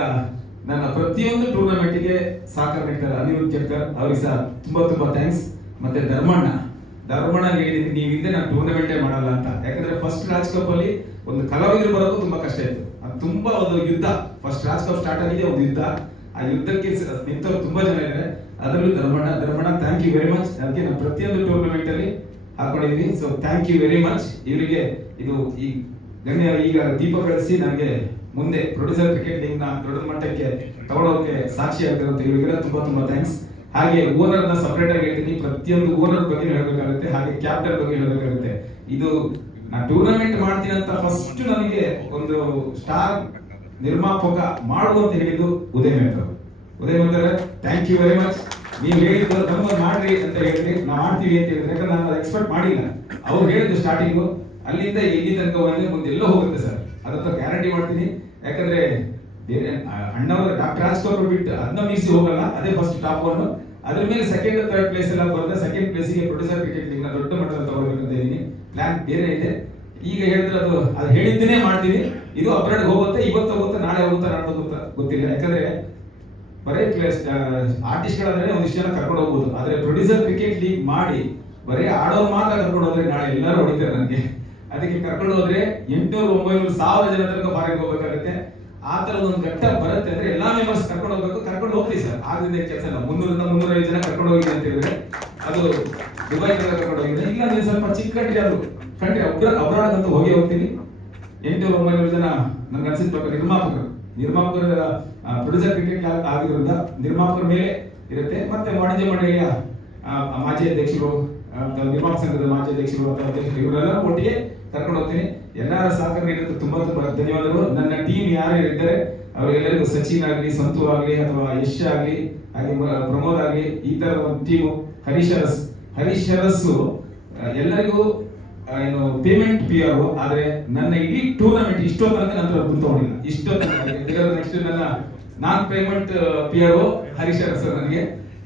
ನನ್ನ ಪ್ರತಿಯೊಂದು ಟೂರ್ನಮೆಂಟ್ಗೆ ಸಹಕಾರ ನೀಡ್ತಾರೆ ಅನಿರುದ್ಧ್ ಕೆಟ್ಕರ್, ಅವ್ರಿಗೆ ಸಹ ತುಂಬಾ ಥ್ಯಾಂಕ್ಸ್. ಮತ್ತೆ ಧರ್ಮಣ್ಣ ಹೇಳಿದ್ದೀನಿ ನೀವು ಹಿಂದೆ ನಾನು ಟೂರ್ನಮೆಂಟೇ ಮಾಡಲ್ಲ ಅಂತ. ಯಾಕಂದ್ರೆ ಫಸ್ಟ್ ರಾಜ್ ಕಪ್ ಅಲ್ಲಿ ಒಂದು ಕಲಾವಿದರು ಬರೋದು ತುಂಬಾ ಕಷ್ಟ ಇತ್ತು. ಅದು ತುಂಬಾ ಒಂದು ಯುದ್ಧ. ಫಸ್ಟ್ ರಾಜ್ ಕಪ್ ಸ್ಟಾರ್ಟ್ ಆಗಿದೆ ಒಂದು ಯುದ್ಧ. ಆ ಯುದ್ಧಕ್ಕೆ ನಿಂತವರು ತುಂಬಾ ಜನ ಇದ್ದಾರೆ, ಅದರಲ್ಲೂ Dharmanna thank you very much. ಅದಕ್ಕೆ ನಾನು ಪ್ರತಿಯೊಂದು ಟೂರ್ನಮೆಂಟ್ ಅಲ್ಲಿ ಹಾಕೊಂಡಿದ್ದೀನಿ. So thank you very much. ಇವರಿಗೆ ಇದು ಈ ಗಣ್ಯ ಈಗ ದೀಪ ಕಳಿಸಿ ನನಗೆ ಮುಂದೆ ಪ್ರೊಡ್ಯೂಸರ್ ಕ್ರಿಕೆಟ್ ಲೀಗ್ ನ ದೊಡ್ಡ ಮಟ್ಟಕ್ಕೆ ತಗೊಳ್ಳೋಕೆ ಸಾಕ್ಷಿ ಆಗಿರುತ್ತೆ. ಇವರಿಗೆಲ್ಲ ತುಂಬಾ ಥ್ಯಾಂಕ್ಸ್. ಹಾಗೆ ಓನರ್ ನ ಸಪರೇಟ್ ಆಗಿ ಹೇಳ್ತೀನಿ, ಪ್ರತಿಯೊಂದು ಓನರ್ ಬಗ್ಗೆ ಹೇಳ್ಬೇಕಾಗುತ್ತೆ, ಹಾಗೆ ಕ್ಯಾಪ್ಟನ್ ಬಗ್ಗೆ ಹೇಳ್ಬೇಕಾಗುತ್ತೆ. ಇದು ನಾ ಟೂರ್ನಮೆಂಟ್ ಮಾಡ್ತೀನಿ ಅಂತ ಫಸ್ಟ್ ನನಗೆ ಒಂದು ಸ್ಟಾರ್ ನಿರ್ಮಾಪಕ ಮಾಡುವಂತ ಹೇಳಿದ್ದು Uday Mehta. Thank you very much. ನೀವು ಹೇಳಿದ್ದು ನಮ್ಗೆ ಮಾಡ್ರಿ ಅಂತ ಹೇಳಿದ್ರಿ, ನಾವು ಮಾಡ್ತೀವಿ ಅಂತ ಹೇಳಿದ್ರೆ ಯಾಕಂದ್ರೆ ನಾನು ಎಕ್ಸ್ಪೆಕ್ಟ್ ಮಾಡಿಲ್ಲ. ಅವ್ರು ಹೇಳಿದ್ದು ಸ್ಟಾರ್ಟಿಂಗು ಅಲ್ಲಿಂದ ಇಲ್ಲಿ ತನಕ ಮುಂದೆ ಎಲ್ಲೋ ಹೋಗುತ್ತೆ ಸರ್, ಅದಂತ ಗ್ಯಾರಂಟಿ ಮಾಡ್ತೀನಿ. ಯಾಕಂದ್ರೆ ಬೇರೆ ಅಣ್ಣವರು ಡಾಕ್ಟರ್ ರಾಜ್ಕೌರ್ ಬಿಟ್ಟು ಅದನ್ನ ಮೀರಿಸಿ ಹೋಗಲ್ಲ, ಅದೇ ಫಸ್ಟ್ ಟಾಪ್ 1. ಅದ್ರ ಮೇಲೆ ಸೆಕೆಂಡ್ ಥರ್ಡ್ ಪ್ಲೇಸ್ ಎಲ್ಲ ಬರುತ್ತೆ. ಸೆಕೆಂಡ್ ಪ್ಲೇಸಿಗೆ ಪ್ರೊಡ್ಯೂಸರ್ ಕ್ರಿಕೆಟ್ ಲೀಗ್ ನ ದೊಡ್ಡ ಮಟ್ಟದಲ್ಲಿ ತಗೊಳ್ಬೇಕಂತ ಇದ್ದೀನಿ. ಪ್ಲಾನ್ ಬೇರೆ ಇದೆ. ಈಗ ಹೇಳಿದ್ರೆ ಅದು ಹೇಳಿದ್ದನ್ನೇ ಮಾಡ್ತೀನಿ. ಇದು ಅಬ್ರಾಡ್ ಹೋಗುತ್ತೆ, ಇವತ್ತು ಹೋಗುತ್ತೆ, ನಾಳೆ ಹೋಗುತ್ತೆ, ನಾಳೆ ಹೋಗುತ್ತೆ ಗೊತ್ತಿಲ್ಲ. ಯಾಕಂದ್ರೆ ಬರೀ ಆರ್ಟಿಸ್ಟ್ ಗಳಾದ್ರೆ ಒಂದಿಷ್ಟು ಜನ ಕರ್ಕೊಂಡು ಹೋಗ್ಬೋದು, ಆದ್ರೆ ಪ್ರೊಡ್ಯೂಸರ್ ಕ್ರಿಕೆಟ್ ಲೀಗ್ ಮಾಡಿ ಬರೀ ಆಡೋರು ಮಾತ್ರ ಕರ್ಕೊಂಡು ಹೋದ್ರೆ ನಾಳೆ ಎಲ್ಲರೂ ಹೊಡಿತಾರೆ ನನಗೆ. ಅದಕ್ಕೆ ಕರ್ಕೊಂಡು ಹೋದ್ರೆ 800-900-1000 ಜನ ತನಕ ಫಾರಿನ್ ಹೋಗ್ಬೇಕಾಗುತ್ತೆ. ಆ ತರದ ಒಂದು ಘಟ್ಟ ಬರುತ್ತೆ ಅಂದ್ರೆ ಎಲ್ಲಾ ಮೆಂಬರ್ಸ್ ಕರ್ಕೊಂಡು ಹೋಗ್ಬೇಕು. ಕರ್ಕೊಂಡು ಹೋಗ್ತೀವಿ ಸರ್, ಆಗದಿಂದ ಕೆಲಸ ಇಲ್ಲ. 300-350 ಜನ ಕರ್ಕೊಂಡು ಹೋಗಿದೆ ಅಂತ ಹೇಳಿದ್ರೆ ಅದು ದುಬೈ ಕರ್ಕೊಂಡು ಹೋಗಿದೆ. ಇಲ್ಲ ಅಂದ್ರೆ ಸ್ವಲ್ಪ ಚಿಕ್ಕ ಕಂಟ್ರಿ, ಅದು ಕಂಟ್ರಿ ಅಬ್ರಾಡ್ ಅಂತ ಹೋಗ್ತೀನಿ. 800-900 ಜನ ನನ್ಗೆ ಅನ್ಸಿದ ಪ್ರಕಾರ ನಿರ್ಮಾಪಕರ ಪ್ರೊಡ್ಯೂಸರ್ ಕ್ರಿಕೆಟ್ ಆಗಿರೋದ್ರಿಂದ ನಿರ್ಮಾಪಕರ ಮೇಲೆ ಇರುತ್ತೆ. ಮತ್ತೆ ವಾಣಿಜ್ಯ ಮಂಡಳಿಯ ಮಾಜಿ ಅಧ್ಯಕ್ಷರು, ನಿರ್ಮಾಪಕ ಸಂಘದ ಮಾಜಿ ಅಧ್ಯಕ್ಷರು ಅಥವಾ ಅಧ್ಯಕ್ಷರು ಇವರೆಲ್ಲ ಒಟ್ಟಿಗೆ ಕರ್ಕೊಂಡು ಹೋಗ್ತೀನಿ. ಎಲ್ಲರ ಸಹಕಾರ ನೀಡಿದ್ದು ತುಂಬಾ ಧನ್ಯವಾದಗಳು. ನನ್ನ ಟೀಮ್ ಯಾರು ಇದ್ದಾರೆ ಅವರೆಲ್ಲರಿಗೂ ಸಚಿನ್ ಆಗಲಿ, ಸಂತು ಆಗಲಿ ಅಥವಾ ಯಶ್ ಆಗಲಿ, ಹಾಗೆ ಪ್ರಮೋದ್ ಆಗಲಿ, ಈ ತರ ಒಂದು ಟೀಮು. ಹರೀಶ್ ಅರಸ್ ಎಲ್ಲರಿಗೂ ಏನು ಪೇಮೆಂಟ್ PR, ಆದ್ರೆ ನನ್ನ ಇಡೀ ಟೂರ್ನಮೆಂಟ್ ಇಷ್ಟೊತ್ತನಕ ನಂತರ ದುಡ್ಡು ತಗೊಂಡಿಲ್ಲ. ನೆಕ್ಸ್ಟ್ ನನ್ನ ನಾನ್ ಪೇಮೆಂಟ್ PR ಹರೀಶ್ ಅರಸ್ ನನಗೆ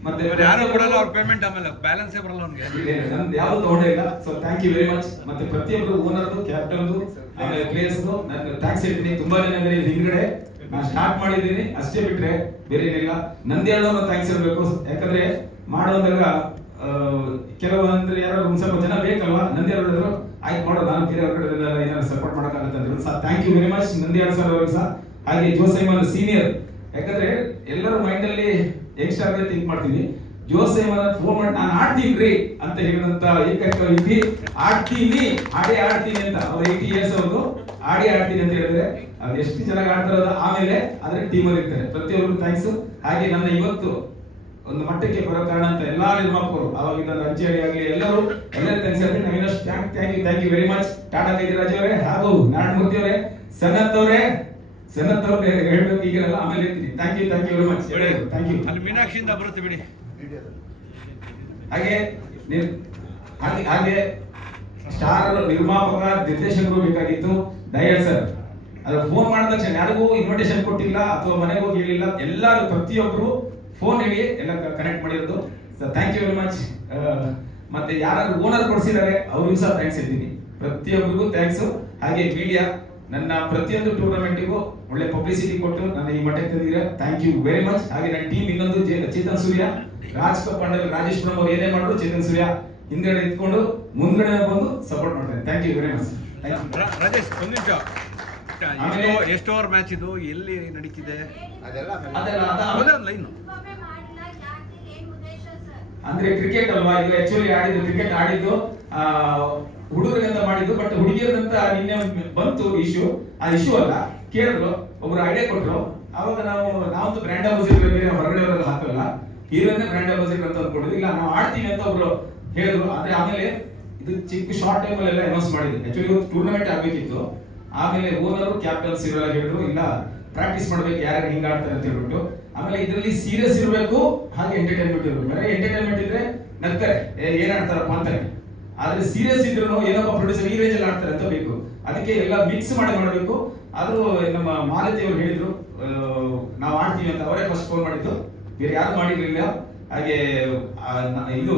ಮತ್ತೆ ಯಾರು ಕೊಡಲ್ಲ ಅವ್ರ ಪೇಮೆಂಟ್, ಆಮೇಲೆ ಬ್ಯಾಲೆನ್ಸ್ ಬರಲ್ಲ ಅವ್ನಿಗೆ. ನಂದು ಯಾವ್ದು ತಗೊಂಡೇ ಇಲ್ಲ. So thank you very much. ಮತ್ತೆ ಪ್ರತಿಯೊಬ್ಬರು ಓನರ್ದು, ಕ್ಯಾಪ್ಟನ್ದು, ಆಮೇಲೆ ಪ್ಲೇಯರ್ಸ್ದು ನಾನು ಥ್ಯಾಂಕ್ಸ್ ಹೇಳ್ತೀನಿ. ತುಂಬಾ ಜನ ಬೇರೆ ಹಿಂದ್ಗಡೆ ನಾನು ಸ್ಟಾರ್ಟ್ ಮಾಡಿದ್ದೀನಿ ಅಷ್ಟೇ ಬಿಟ್ರೆ ಬೇರೆ ಏನಿಲ್ಲ. ನಂದೇಳೋನು ಥ್ಯಾಂಕ್ಸ್ ಇರಬೇಕು. ಯಾಕಂದ್ರೆ ಮಾಡೋದಾಗ ಕೆಲವೊಂದ್ರೆ ಯಾರು ಒಂದ್ ಸ್ವಲ್ಪ ಜನ ಬೇಕಲ್ವಾ, ನಂದಿ ಹೇಳಿದ್ರು ಆಯ್ತು ಮಾಡೋ, ನಾನು ಬೇರೆ ಅವ್ರ ಕಡೆ ಏನಾದ್ರು ಸಪೋರ್ಟ್ ಮಾಡೋಕ್ಕಾಗತ್ತೆ ಅಂತ sir thank you very much Nandi sir ಅವ್ರಿಗೆ ಸಹ. ಹಾಗೆ ಜೋಸೈಮನ್ ಸೀನಿಯರ್, ಯಾಕಂದ್ರೆ ಎಲ್ಲರೂ ಮೈಂಡ್ ಅಲ್ಲಿ ಯಂಗ್ಸ್ಟರ್ ಥಿಂಕ್ ಮಾಡ್ತೀವಿ. ಜೋಸೈಮನ್ ಫೋನ್ ಮಾಡಿ ನಾನು ಆಡ್ತೀನಿ ರೀ ಅಂತ ಹೇಳಿದಂತ ಏಕೈಕ ವ್ಯಕ್ತಿ. ಆಡ್ತೀನಿ ಆಡ್ತೀನಿ ಅಂತ ಅವ್ರು 80 years ಅವ್ರದ್ದು ಆಡ್ತೀನಿ ಅಂತ ಹೇಳಿದ್ರೆ ಅದು ಎಷ್ಟು ಚೆನ್ನಾಗಿ ಆಡ್ತಾರ. ಆಮೇಲೆ ಅದ್ರ ಟೀಮಲ್ಲಿ ಇರ್ತಾರೆ. ಪ್ರತಿಯೊಬ್ಬರು ಥ್ಯಾಂಕ್ಸ್. ಹಾಗೆ ನನ್ನ ಇವತ್ತು ಒಂದು ಮಟ್ಟಕ್ಕೆ ಬರೋ ಕಾರಣ ಅಂತ ಎಲ್ಲಾ ನಿರ್ಮಾಪಕರು, ಅವಾಗಿಂದ ಅಂಚೆಡಿ ಆಗಲಿ ಎಲ್ಲರೂ ಥ್ಯಾಂಕ್ಸ್ ಹೇಳ್ತೀನಿ. ನಾವಿನ್ನಷ್ಟು ಥ್ಯಾಂಕ್ ಯು ವೆರಿ ಮಚ್. ಟಾಟಾ ಕೈದಿರಾಜ್ ಅವರೇ ಹಾಗೂ ನಾರಾಯಣಮೂರ್ತಿ ಅವರೇ, ಸನತ್ ಅವ್ರೆ ಹೇಳ್ಬೇಕು ಈಗಿರಲ್ಲ, ಆಮೇಲೆ ಹೇಳ್ತೀನಿ. Thank you very much. Thank you. ಅಲ್ಲಿ ಮೀನಾಕ್ಷಿಯಿಂದ ಬರುತ್ತೆ ಬಿಡಿ. ಹಾಗೆ ಸ್ಟಾರ್ ನಿರ್ಮಾಪಕ ನಿರ್ದೇಶಕರು ಬೇಕಾಗಿತ್ತು ದಯಾಳ್ ಸರ್. ಅದು ಫೋನ್ ಮಾಡಿದ ತಕ್ಷಣ ಯಾರಿಗೂ ಇನ್ವಿಟೇಷನ್ ಕೊಟ್ಟಿಲ್ಲ ಅಥವಾ ಮನೆಗೆ ಹೋಗಿ ಹೇಳಿಲ್ಲ, ಎಲ್ಲರೂ ಪ್ರತಿಯೊಬ್ಬರು ಫೋನ್ ಹೇಳಿ ಎಲ್ಲ ಕನೆಕ್ಟ್ ಮಾಡಿರೋದು. Sir thank you very much. ಮತ್ತೆ ಯಾರು ಓನರ್ ಕೊಡಿಸಿದ್ದಾರೆ ಅವ್ರಿಗೂ ಸಹ ಥ್ಯಾಂಕ್ಸ್ ಹೇಳ್ತೀನಿ. ಪ್ರತಿಯೊಬ್ಬರಿಗೂ ಥ್ಯಾಂಕ್ಸ್. ಹಾಗೆ ಮೀಡಿಯಾ ನನ್ನ ಪ್ರತಿಯೊಂದು ಟೂರ್ನಮೆಂಟಿಗೂ ಒಳ್ಳೆ ಪಬ್ಲಿಸಿಟಿ ಕೊಟ್ಟು ನನ್ನ ಈ ಮಟ್ಟಕ್ಕೆ ತಂದಿದ್ದೀರಾ. Thank you very much. ಹಾಗೆ ನನ್ನ ಟೀಮ್ ಇನ್ನೊಂದು ಚೇತನ್ ಸೂರ್ಯ, ರಾಜ್ ಕಪ್ ಅಂಡರ್ ರಾಜೇಶ್ ಪ್ರಭು ಅವ್ರು ಏನೇ ಮಾಡಿದ್ರು ಚೇತನ್ ಸೂರ್ಯ ಹಿಂದ್ಗಡೆ ಇಟ್ಕೊಂಡು ಮುಂದ್ಗಡೆ ಬಂದು ಸಪೋರ್ಟ್ ಮಾಡ್ತಾರೆ. Thank you very much. Rajesh ಒಂದು ನಿಮಿಷ, ಎಷ್ಟು ಓವರ್ ಮ್ಯಾಚ್ ಇದು, ಎಲ್ಲಿ ನಡೀತಿದೆ ಲೈನ್? ಅಂದ್ರೆ ಕ್ರಿಕೆಟ್ ಅಲ್ವಾ ಇದು, ಆಕ್ಚುಲಿ ಕ್ರಿಕೆಟ್ ಆಡಿದ್ದು ಹುಡುಗರಿಗಂತ ಮಾಡಿದ್ದು, ಬಟ್ ಹುಡುಗಿಯರಂತ ನಿನ್ನೆ ಬಂತು ಇಶ್ಯೂ. ಆ ಇಶ್ಯೂ ಅಲ್ಲ, ಕೇಳಿದ್ರು, ಒಬ್ರು ಐಡಿಯಾ ಕೊಟ್ರು. ಅವಾಗ ನಾವೊಂದು ಬ್ರ್ಯಾಂಡ್ ಅಂಬಾಸಿಡರ್ ಬೇರೆ ಹೊರಗಡೆ ಅವರೆಲ್ಲ ಹಾಕಲ್ಲ, ಹೀರೋನೇ ಬ್ರ್ಯಾಂಡ್ ಅಂಬಾಸಿಡರ್ ಅಂತ ಅಂದ್ಕೊಂಡಿದ್ವಿ. ಇಲ್ಲ ನಾವು ಆಡ್ತೀವಿ ಅಂತ ಒಬ್ರು ಹೇಳಿದ್ರು. ಆದ್ರೆ ಆಮೇಲೆ ಇದು ಚಿಕ್ಕ ಶಾರ್ಟ್ ಟೈಮ್ ಅಲ್ಲೆಲ್ಲ ಅನೌನ್ಸ್ ಮಾಡಿದ್ವಿ. ಆಕ್ಚುಲಿ ಟೂರ್ನಮೆಂಟ್ ಆಗ್ಬೇಕಿತ್ತು. ಆಮೇಲೆ ಓನರು ಕ್ಯಾಪ್ಟನ್ಸ್ ಇರೋಲ್ಲ ಹೇಳಿದ್ರು, ಇಲ್ಲ ಪ್ರಾಕ್ಟೀಸ್ ಮಾಡ್ಬೇಕು ಯಾರ್ಯಾರು ಹಿಂಗ ಆಡ್ತಾರೆ ಅಂತ ಹೇಳ್ಬಿಟ್ಟು. ಆಮೇಲೆ ಇದರಲ್ಲಿ ಸೀರಿಯಸ್ ಇರಬೇಕು, ಹಾಗೆ ಎಂಟರ್ಟೈನ್ಮೆಂಟ್ ಇರಬೇಕು. ಬರೀ ಎಂಟರ್ಟೈನ್ಮೆಂಟ್ ಇದ್ರೆ ನಗ್ತಾರೆ, ಏನ್ ಆಡ್ತಾರಪ್ಪ ಅಂತಾರೆ. ಆದ್ರೆ ಸೀರಿಯಸ್ ಇದ್ರು ಏನಪ್ಪ ಪ್ರೊಡ್ಯೂಸರ್ ಈ ರೇಂಜ್ ಅಲ್ಲಿ ಆಡ್ತಾರೆ ಅಂತ ಬೇಕು. ಅದಕ್ಕೆ ಎಲ್ಲ ಮಿಕ್ಸ್ ಮಾಡಿ ಮಾಡಬೇಕು. ಅದು ನಮ್ಮ ಮಾಲತಿ ಅವರು ಹೇಳಿದ್ರು ನಾವು ಆಡ್ತೀವಿ ಅಂತ, ಅವರೇ ಫಸ್ಟ್ ಫೋನ್ ಮಾಡಿದ್ದು, ಬೇರೆ ಯಾರು ಮಾಡಿರ್ಲಿಲ್ಲ. ಹಾಗೆ ಇದು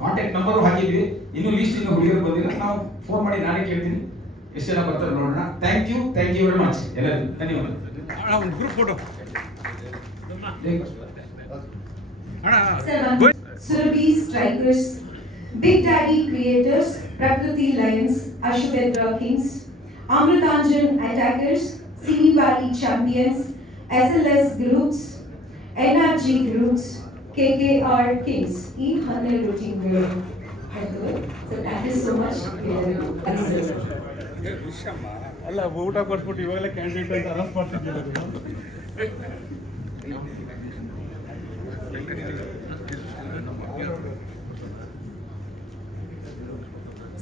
ಕಾಂಟ್ಯಾಕ್ಟ್ ನಂಬರ್ ಹಾಕಿದ್ವಿ. ಇನ್ನು ಲೀಸ್ಟ್ ಇನ್ನು ಹುಡುಗರು ಬಂದಿಲ್ಲ. ನಾವು ಫೋನ್ ಮಾಡಿ ನಾನೇ ಕೇಳ್ತೀನಿ ಎಷ್ಟು ಜನ ಬರ್ತಾರೆ ನೋಡೋಣ. ಥ್ಯಾಂಕ್ ಯು ವೆರಿ ಮಚ್ ಎಲ್ಲರಿಗೂ. ಧನ್ಯವಾದ. Group photo Surabhi Strikers, Big Daddy Creators, Prakriti Lions, Ashwendra Kings, Amritanjan Attackers, Simi Valley Champions, SLS Groups, NRG Groups, KKR Kings. ಈ 12 ಟೀಮ್ಗಳು. So thank you so much. ಅಲ್ಲ ಊಟ ಕೊಟ್ಬಿಟ್ಟು ಇವಾಗಲೇ candidate ಅಂತ announce ಮಾಡ್ತಿದ್ದೀರಾ?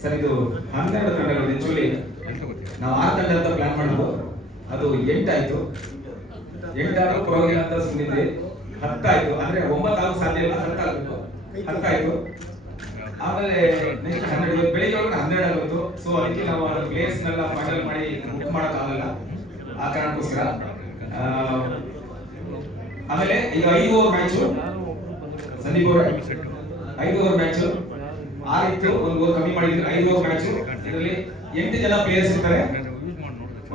Sir ಇದು 12 ತಂಡಗಳು. ಆಕ್ಚುಲಿ ನಾವು 6 ತಂಡ ಅಂತ ಪ್ಲಾನ್ ಮಾಡಿದ್ವು, ಅದು 8 ಆಯ್ತು. 8 ಆದ್ರೂ ಪರವಾಗಿಲ್ಲ ಅಂತ ಸುಮ್ಮನಿದ್ವಿ. 10 ಆಯ್ತು. ಅಂದ್ರೆ 9 ಆಗೋ ಸಾಧ್ಯ ಇಲ್ಲ, 10 ಆಗಬೇಕು. 10 ಆಯ್ತು. ಆಮೇಲೆ ನೆಕ್ಸ್ಟ್ 12 ಬೆಳಿಗ್ಗೆ 12 ಆಗೋದು. ಸೊ ಅದಕ್ಕೆ ನಾವು ಪ್ಲೇಯರ್ಸ್ ನೆಲ್ಲ ಫೈನಲ್ ಮಾಡಿ ಬುಕ್ ಮಾಡೋಕ್ಕಾಗಲ್ಲ, ಆ ಕಾರಣಕ್ಕೋಸ್ಕರ. ಆಮೇಲೆ ಈಗ 5 ಓವರ್ ಮ್ಯಾಚು ಸಂದೀಪ್ ಅವರೇ, 5 ಓವರ್ ಮ್ಯಾಚು 6 ಇತ್ತು, 1 ಓವರ್ ಕಮ್ಮಿ ಮಾಡಿದ್ವಿ. 5 ಓವರ್ ಮ್ಯಾಚು. ಇದರಲ್ಲಿ 8 ಜನ ಪ್ಲೇಯರ್ಸ್ ಇರ್ತಾರೆ.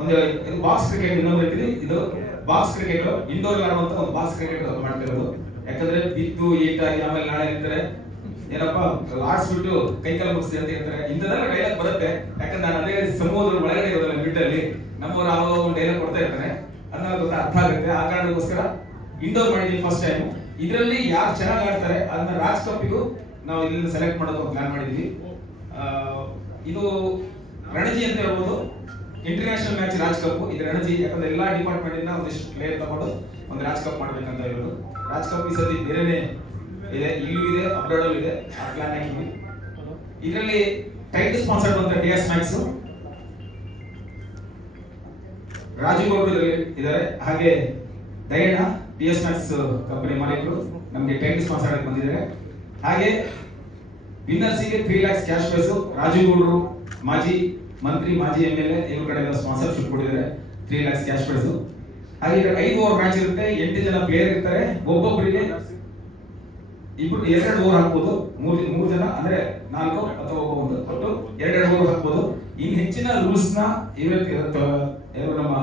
ಒಂದು ಬಾಕ್ಸ್ ಕ್ರಿಕೆಟ್, ಇನ್ನೊಂದು ಇರ್ತೀವಿ. ಇದು ಬಾಕ್ಸ್ ಕ್ರಿಕೆಟ್, ಇಂಡೋರ್ ಆಡುವಂತ ಒಂದು ಬಾಕ್ಸ್ ಕ್ರಿಕೆಟ್ ಮಾಡ್ತಿರೋದು. ಯಾಕಂದ್ರೆ ಬಿದ್ದು ಏಟಾಗಿ ಆಮೇಲೆ ನಾಳೆ ಇರ್ತಾರೆ, ಏನಪ್ಪ ಆಡ್ಸ್ಬಿಟ್ಟು ಕೈಕಾಲು ಮುಗಿಸಿ ಅಂತ ಹೇಳ್ತಾರೆ. ಇಂಥದೆಲ್ಲ ಡೈಲಾಗ್ ಬರುತ್ತೆ. ಯಾಕಂದ್ರೆ ನಾನು ಅದೇ ಸಮೂಹದ ಒಳಗಡೆ ಇರೋದಲ್ಲ, ಮಿಡ್ಡಲ್ಲಿ ನಮ್ಮವ್ರು ಆವಾಗ ಒಂದು ಡೈಲಾಗ್ ಕೊಡ್ತಾ ಇರ್ತಾರೆ, ಅದನ್ನ ಅರ್ಥ ಆಗುತ್ತೆ. ಆ ಕಾರಣಕ್ಕೋಸ್ಕರ ಇಂಡೋರ್ ಮಾಡಿದ್ವಿ ಫಸ್ಟ್ ಟೈಮ್. ಇದರಲ್ಲಿ ಯಾರು ಚೆನ್ನಾಗಿ ಆಡ್ತಾರೆ ಅದನ್ನ ರಾಜ್ ಕಪ್ಪಿಗೂ ನಾವು ಇಲ್ಲಿಂದ ಸೆಲೆಕ್ಟ್ ಮಾಡೋದು ಪ್ಲಾನ್ ಮಾಡಿದ್ವಿ. ಇದು ರಣಜಿ ಅಂತ ಹೇಳ್ಬೋದು, ಇಂಟರ್ನ್ಯಾಷನಲ್ ಮ್ಯಾಚ್ ರಾಜ್ ಕಪ್. ಇದು ರಣಜಿ, ಯಾಕಂದ್ರೆ ಎಲ್ಲಾ ಡಿಪಾರ್ಟ್ಮೆಂಟ್ ಇಂದ ಒಂದಿಷ್ಟು ಪ್ಲೇಯರ್ ತಗೊಂಡು ಒಂದು ರಾಜ್ ಕಪ್ ಮಾಡ್ಬೇಕಂತ ಇರೋದು. ರಾಜ್ ಕಪ್ ಈ ಸತಿ ಬೇರೆನೆ ಇದೆ, ಇಲ್ಲೂ ಇದೆ, ಅಬ್ರಾಡ್ ಇದೆ. ಆ ಪ್ಲಾನ್ ಹಾಕಿದ್ವಿ. ಇದರಲ್ಲಿ ಟೈಟಲ್ ಸ್ಪಾನ್ಸರ್ ಅಂತ ಡಿಎಸ್ ಮ್ಯಾಕ್ಸ್, ರಾಜುಗೌಡರು ಇದ್ದಾರೆ. ಹಾಗೆ ದಯಣ್ಣ ಡಿಎಸ್ ಮ್ಯಾಕ್ಸ್ ಕಂಪನಿ ಮಾಲೀಕರು ನಮಗೆ ಟೈಟಲ್ ಸ್ಪಾನ್ಸರ್ ಆಗಿ ಬಂದಿದ್ದಾರೆ. ಹಾಗೆ ವಿನ್ನರ್ಸಿಗೆ 3 lakhs ಕ್ಯಾಶ್ ಪ್ರೈಸ್. ರಾಜುಗೌಡರು ಮಾಜಿ ಮಂತ್ರಿ, ಮಾಜಿ MLA, ಇವ್ರ ಕಡೆಯಿಂದ ಸ್ಪಾನ್ಸರ್ಶಿಪ್ ಕೊಟ್ಟಿದ್ದಾರೆ. 3 lakhs ಕ್ಯಾಶ್ ಪ್ರೈಸ್. ಹಾಗೆ 5 ಓವರ್ ಮ್ಯಾಚ್ ಇರುತ್ತೆ. 8 ಜನ ಪ್ಲೇಯರ್ ಇರ್ತಾರೆ. ಒಬ್ಬೊಬ್ಬರಿಗೆ ಇಬ್ರು 2 ಓವರ್ ಹಾಕ್ಬೋದು, ಮೂರು ಜನ ಅಂದ್ರೆ 4 ಅಥವಾ ಒಂದು ಒಟ್ಟು 2 ಓವರ್ ಹಾಕ್ಬೋದು. ಇನ್ನು ಹೆಚ್ಚಿನ ರೂಲ್ಸ್ ನ ನಮ್ಮ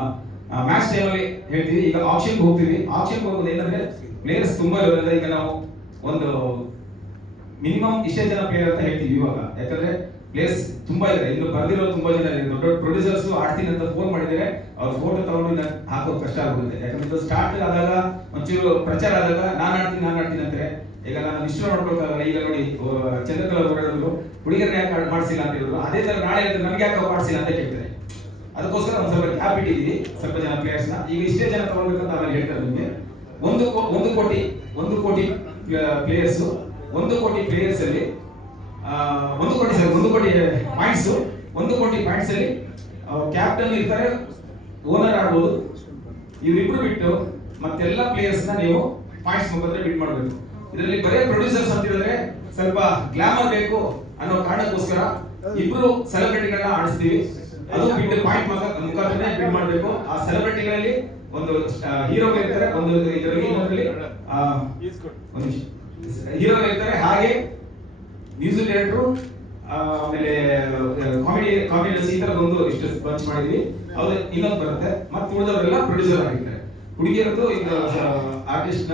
ಮ್ಯಾಚ್ ಟೈಮಲ್ಲಿ ಹೇಳ್ತೀವಿ. ಈಗ ಆಪ್ಷನ್ ಹೋಗ್ತೀವಿ. ಆಪ್ಷನ್ ಹೋಗೋದು ಏನಂದ್ರೆ ಪ್ಲೇಯರ್ಸ್ ತುಂಬಾ ಇರೋದ್ರಿಂದ ಈಗ ನಾವು ಒಂದು ಮಿನಿಮಮ್ ಇಷ್ಟೇ ಜನ ಪ್ಲೇಯರ್ ಅಂತ ಹೇಳ್ತೀವಿ ಇವಾಗ. ಯಾಕಂದ್ರೆ ಪ್ಲೇಯರ್ಸ್ ತುಂಬಾ ಇದೆ, ಇನ್ನು ಬರ್ದಿರೋ ತುಂಬಾ ಜನ ಇದೆ. ದೊಡ್ಡ ದೊಡ್ಡ ಪ್ರೊಡ್ಯೂಸರ್ಸ್ ಆಡ್ತೀನಿ ಅಂತ ಫೋನ್ ಮಾಡಿದರೆ ಅವ್ರ ಫೋಟೋ ತಗೊಂಡು ಹಾಕೋದು ಕಷ್ಟ ಆಗುತ್ತೆ. ಯಾಕಂದ್ರೆ ಸ್ಟಾರ್ಟ್ ಆದಾಗ ಒಂಚೂರು ಪ್ರಚಾರ ಆದಾಗ ನಾನು ಆಡ್ತೀನಿ ಅಂತಾರೆ. ಈಗ ನಾನು ಇಷ್ಟ ಮಾಡ್ಕೊಳ್ತಾರಲ್ಲ, ಈಗ ನೋಡಿ ಚಂದ್ರಕಲಾ ಅವರು ಹುಡುಗರನ್ನ ಯಾಕೆ ಮಾಡಿಸಿಲ್ಲ ಅಂತ ಹೇಳಿದ್ರು. ಅದೇ ತರ ನಾಳೆ ನಮ್ಗೆ ಯಾಕೆ ಮಾಡಿಸಿಲ್ಲ ಅಂತ ಕೇಳ್ತಾರೆ. ಅದಕ್ಕೋಸ್ಕರ ಒಂದು ಸ್ವಲ್ಪ ಗ್ಯಾಪ್ ಇಟ್ಟಿದ್ದೀವಿ ಸ್ವಲ್ಪ ಜನ ಪ್ಲೇಯರ್ಸ್ ನ. ಈಗ ಇಷ್ಟೇ ಜನ ತಗೊಳ್ಬೇಕಂತ ಆಮೇಲೆ ಹೇಳ್ತಾರೆ ನಿಮಗೆ. 1 ಕೋಟಿ ಪ್ಲೇಯರ್ಸ್, 1 ಕೋಟಿ ಪ್ಲೇಯರ್ಸ್ ಅಲ್ಲಿ 1 ಕೋಟಿ ಪಾಯಿಂಟ್ಸ್, 1 ಕೋಟಿ ಪಾಯಿಂಟ್ಸ್ ಅಲ್ಲಿ ಕ್ಯಾಪ್ಟನ್ ಇರ್ತಾರೆ, ಓನರ್ ಆಡ್ಬೋದು. ಇವರಿಬ್ರು ಬಿಟ್ಟು ಮತ್ತೆಲ್ಲ ಪ್ಲೇಯರ್ಸ್ ನ ನೀವು ಪಾಯಿಂಟ್ಸ್ ಮುಖಾಂತರ ಬಿಟ್ ಮಾಡಬೇಕು. ಇದರಲ್ಲಿ ಬರೇ ಪ್ರೊಡ್ಯೂಸರ್ಸ್ ಅಂತ ಹೇಳಿದ್ರೆ ಸ್ವಲ್ಪ ಗ್ಲಾಮರ್ ಬೇಕು ಅನ್ನೋ ಕಾರಣಕ್ಕೋಸ್ಕರ ಇಬ್ರು ಸೆಲೆಬ್ರಿಟಿಗಳನ್ನ ಆಡಿಸ್ತೀವಿ. ಅದು ಬಿಟ್ಟು ಪಾಯಿಂಟ್ ಮುಖಾಂತರ ಬಿಟ್ ಮಾಡಬೇಕು. ಆ ಸೆಲೆಬ್ರಿಟಿಗಳಲ್ಲಿ ಒಂದು ಹೀರೋ ಇರ್ತಾರೆ, ಒಂದು ಇದರಲ್ಲಿ ಇನ್ನೊಂದರಲ್ಲಿ ಹೀರೋ ಇರ್ತಾರೆ, ಹಾಗೆ ಮ್ಯೂಸಿಕ್ ಡೈರೆಕ್ಟರ್, ಆಮೇಲೆ ಕಾಮಿಡಿಯನ್ಸ್, ಈ ತರ ಒಂದು ಇಷ್ಟು ಬಂಚ್ ಮಾಡಿದ್ವಿ. ಅವ್ರು ಇನ್ನೊಂದು ಬರುತ್ತೆ. ಮತ್ತೆ ಉಳಿದವರೆಲ್ಲ ಪ್ರೊಡ್ಯೂಸರ್ ಆಗಿರ್ತಾರೆ. ಹುಡುಗಿಯರದ್ದು ಈಗ ಆರ್ಟಿಸ್ಟ್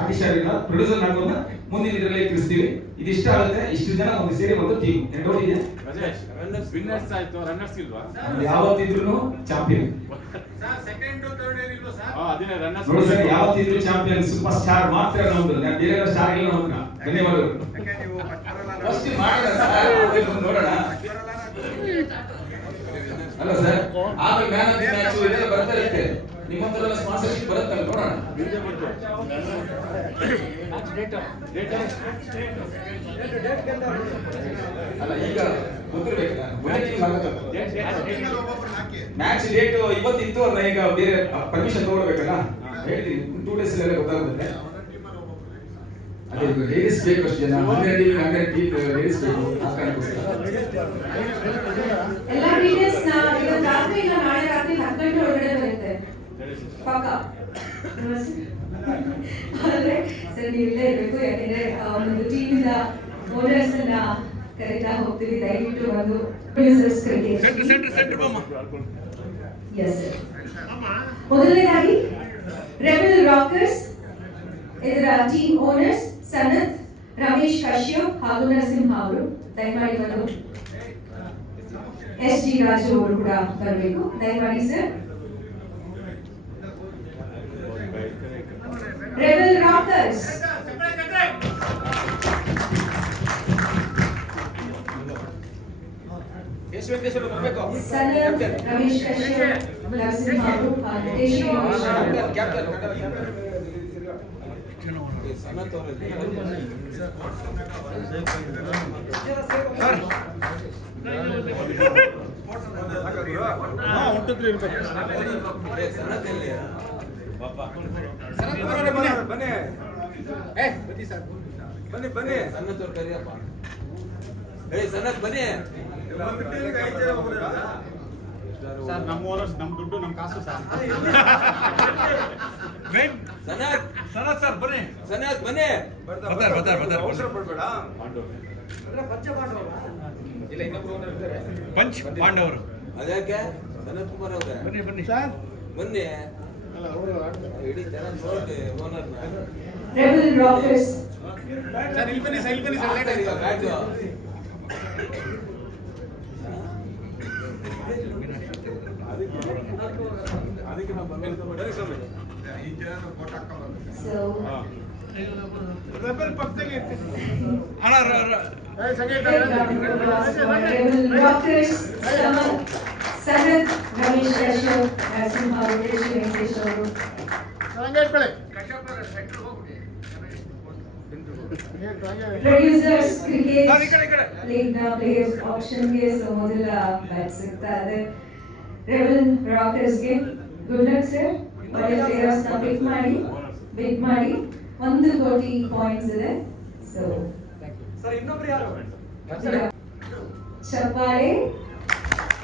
ಆರ್ಟಿಸ್ಟ್ ಆಗಿಲ್ಲ, ಪ್ರೊಡ್ಯೂಸರ್ ಆಗೋದನ್ನ ಮುಂದಿನ ಇದರಲ್ಲಿ ತಿಳಿಸ್ತೀವಿ. ಇದಿಷ್ಟ ಆಗುತ್ತೆ. ಇಷ್ಟು ಜನ ಒಂದು ಸೇರಿ ಒಂದು ಟೀಮ್ ಎಂಟೋಟಿಗೆ ಯಾವತ್ತಿದ್ರು ಚಾಂಪಿಯನ್ ನೋಡಿ ಸರ್, ಯಾವತ್ತಿದ್ರು ಚಾಂಪಿಯನ್ ಸೂಪರ್ ಸ್ಟಾರ್ ಮಾತ್ರ ನಮ್ದು. ಬೇರೆ ಸ್ಟಾರ್ ಇಲ್ಲ ನಮ್ಗೆ. ಧನ್ಯವಾದಗಳು. ನೋಡೋಣ ಅಲ್ಲ ಸರ್, ಆಮೇಲೆ ಮ್ಯಾನ್ ಆಫ್ ದಿ ಮ್ಯಾಚ್ ಇದೆಲ್ಲ ಬರ್ತಾ ಇರುತ್ತೆ. ನಿಮ್ಮ ಹತ್ರ ಸ್ಪಾನ್ಸರ್ಶಿಪ್ ಬರುತ್ತಲ್ಲ, ನೋಡೋಣ. ಅಲ್ಲ ಈಗ ಗೊತ್ತಿರ್ಬೇಕಲ್ಲ, ಮ್ಯಾಚ್ ಡೇಟ್ ಇವತ್ತಿತ್ತು ಅಲ್ಲ, ಈಗ ಬೇರೆ ಪರ್ಮಿಷನ್ ತಗೊಳ್ಬೇಕಲ್ಲ. ಹೇಳ್ತೀನಿ 2 days ಎಲ್ಲ ಗೊತ್ತಾಗುತ್ತೆ. ಅದೇ ಲೇಡೀಸ್ ಬೇಕು ಅಷ್ಟೇ. 100 ಟೀಮ್ ಲೇಡೀಸ್ ಬೇಕು. ಆ ಕಾರಣಕ್ಕೋಸ್ಕರ ಎಲ್ಲ ಡೀಟೇಲ್ಸ್ ಇವತ್ತು ರಾತ್ರಿ ಇಲ್ಲ ನಾಳೆ ರಾತ್ರಿ 10 ಗಂಟೆ ಒಳಗಡೆ ಬರುತ್ತೆ ಪಕ್ಕ. ಆದ್ರೆ ಸರ್ ನೀವು ಇಲ್ಲೇ ಇರಬೇಕು. ಯಾಕಂದ್ರೆ ಒಂದು ಟೀಮ್ ಇಂದ ಓನರ್ಸ್ ಅನ್ನ ಕರೀತಾ ಹೋಗ್ತೀವಿ. ದಯವಿಟ್ಟು ಒಂದು ಪ್ರೊಡ್ಯೂಸರ್ಸ್ ಕರೀತೀವಿ. Yes sir. ಮೊದಲನೇದಾಗಿ ರೆಬೆಲ್ ರಾಕರ್ಸ್, ಇದರ ಟೀಮ್ ಓನರ್ಸ್ ಸನತ್, ರಮೇಶ್ ಕಶ್ಯಪ್ ಹಾಗೂ ನರಸಿಂಹ ಅವರು ದಯಮಾಡಿ ಬಂದು. ಎಸ್ ಜಿ ರಾಜು ಅವರು ಕೂಡ ಬರಬೇಕು ದಯಮಾಡಿ sir. Rebel rockers Sanath, Ramesh Kashyap, Narasimha ಅವರು ಹಾಗೂ ಸರ್ ನಮ್ಮ ಓನರ್ಸ್, ನಮ್ಮ ದುಡ್ಡು, ನಮ್ಮ ಕಾಸು ಸರ್. ಸನತ್ ಸರ್ ಬನ್ನಿ. ಸನತ್ ಬನ್ನಿ. ಅವಸರ ಪಡಬೇಡ. ಇಲ್ಲ, ಇನ್ನೊಬ್ರು ಓನರ್ ಇದ್ದಾರೆ, ಪಂಚ್ ಪಾಂಡವರು. ಅದಕ್ಕೆ ಸನತ್ ಕುಮಾರ್ ಅವರೇ ಬನ್ನಿ ಬನ್ನಿ ಸರ್ ಬನ್ನಿ. ಇಡೀ ಜನ ನೋಡಿ ಓನರ್ನ. ರೆಬೆಲ್ ರಾಕರ್ಸ್ ಸರ್ ಇಲ್ಲಿ ಬನ್ನಿ ಸರ್, ಇಲ್ಲಿ ಬನ್ನಿ ಸರ್. ಲೇಟ್ ಆಗಿದೆ ಬ್ಯಾಟ್ ಅದಕ್ಕೆ ನಾವು ಬಂದಿದ್ದೀವಿ. ಸೊ ರೆಬೆಲ್ ಪಕ್ಕದಲ್ಲಿ ರೆಬೆಲ್ ರಾಕರ್ಸ್ ಸನತ್, ರಮೇಶ್ ಕಶ್ಯಪ್, ನರಸಿಂಹ ಅವರು, ಶ್ರೀ ವೆಂಕಟೇಶ್ ಅವರು. ಪ್ರೊಡ್ಯೂಸರ್ಸ್ ಕ್ರಿಕೆಟ್ ಲೀಗ್ ನ ಪ್ಲೇಯರ್ಸ್ ಆಪ್ಷನ್ ಗೆ ಮೊದಲ ಬ್ಯಾಟ್ ಸಿಗ್ತಾ ಇದೆ ರೆಬೆಲ್ ರಾಕರ್ಸ್ ಗೆ. Good luck sir. ಒಳ್ಳೆ ಪ್ಲೇಯರ್ಸ್ ನ ಬಿಟ್ ಮಾಡಿ 1 ಕೋಟಿ ಪಾಯಿಂಟ್ಸ್ ಇದೆ. ಸೊ ಸರ್ ಇನ್ನೊಬ್ರು ಯಾರು? ಚಪ್ಪಾಳೆ.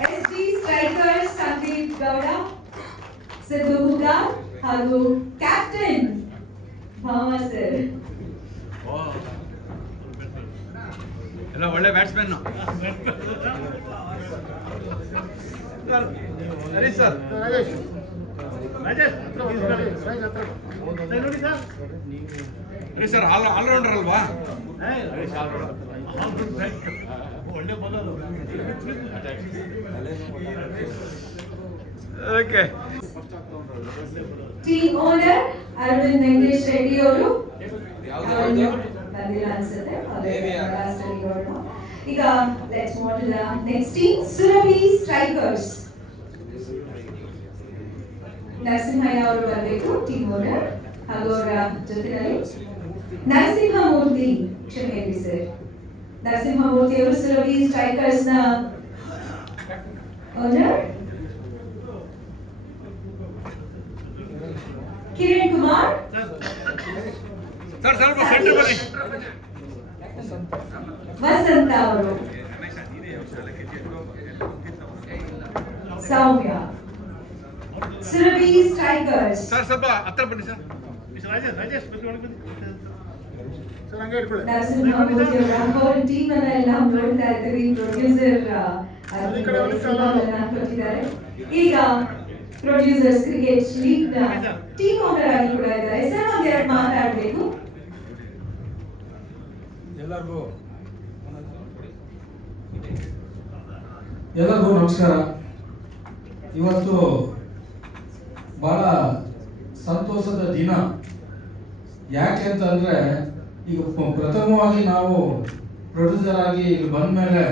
S D strikers Sandeep Gowda, Siddu Hugar ಹಾಗೂ ಕ್ಯಾಪ್ಟನ್ ಭಾಮ ಸರ್. ಎಲ್ಲ ಒಳ್ಳೆ ಬ್ಯಾಟ್ಸ್ಮನ್. ಸರಿ ಸರ್. ಸರಿ ಸರ್, ಆಲ್ರೌಂಡರ್ ಅಲ್ವಾ? Okay. Team owner Arvind Venkatesh Reddy ಅವರು ಬಂದಿಲ್ಲ ಅನ್ಸುತ್ತೆ. ಈಗ let's move to the next team, Surabhi strikers. Narasimhaiah ಅವರು ಬರಬೇಕು ಟೀಮ್ ಓನರ್, ಹಾಗೂ ಅವರ ಜೊತೆಯಲ್ಲಿ ನರಸಿಂಹಮೂರ್ತಿ, ಕ್ಷಮೆ ಇರಲಿ ಸರ್, ನರಸಿಂಹಮೂರ್ತಿ ಅವರು ಸುರಭಿ ಸ್ಟ್ರೈಕರ್ಸ್ ನ ಓನರ್. ಕಿರಣ್ ಕುಮಾರ್ ಸರ್, ಸ್ವಲ್ಪ ಸೆಂಟರ್ ಬನ್ನಿ. ವಸಂತ ಅವರು, ಸೌಮ್ಯ, ಸುರಭಿ ಸ್ಟ್ರೈಕರ್ಸ್. ಸರ್ ಸ್ವಲ್ಪ ಹತ್ರ ಬನ್ನಿ ಸರ್. ನರಸಿಂಹಮೂರ್ತಿ ಅವರ ಟೀಮ್ ಅನ್ನ ಎಲ್ಲ ನೋಡ್ತಾ ಇದ್ದೀವಿ. ಪ್ರೊಡ್ಯೂಸರ್ ಕೊಟ್ಟಿದ್ದಾರೆ. ಈಗ ಪ್ರೊಡ್ಯೂಸರ್ಸ್ ಕ್ರಿಕೆಟ್ ಲೀಗ್ ನ ಟೀಮ್ ಓನರ್ ಆಗಿ ಕೂಡ ಇದ್ದಾರೆ. ಸರ್ ಒಂದೆರಡು ಮಾತಾಡಬೇಕು. ಎಲ್ಲರಿಗೂ ನಮಸ್ಕಾರ. ಇವತ್ತು ಬಹಳ ಸಂತೋಷದ ದಿನ. ಯಾಕೆ ಅಂತಂದ್ರೆ ಈಗ ಪ್ರಥಮವಾಗಿ ನಾವು ಪ್ರೊಡ್ಯೂಸರ್ ಆಗಿ ಇಲ್ಲಿ ಬಂದ ಮೇಲೆ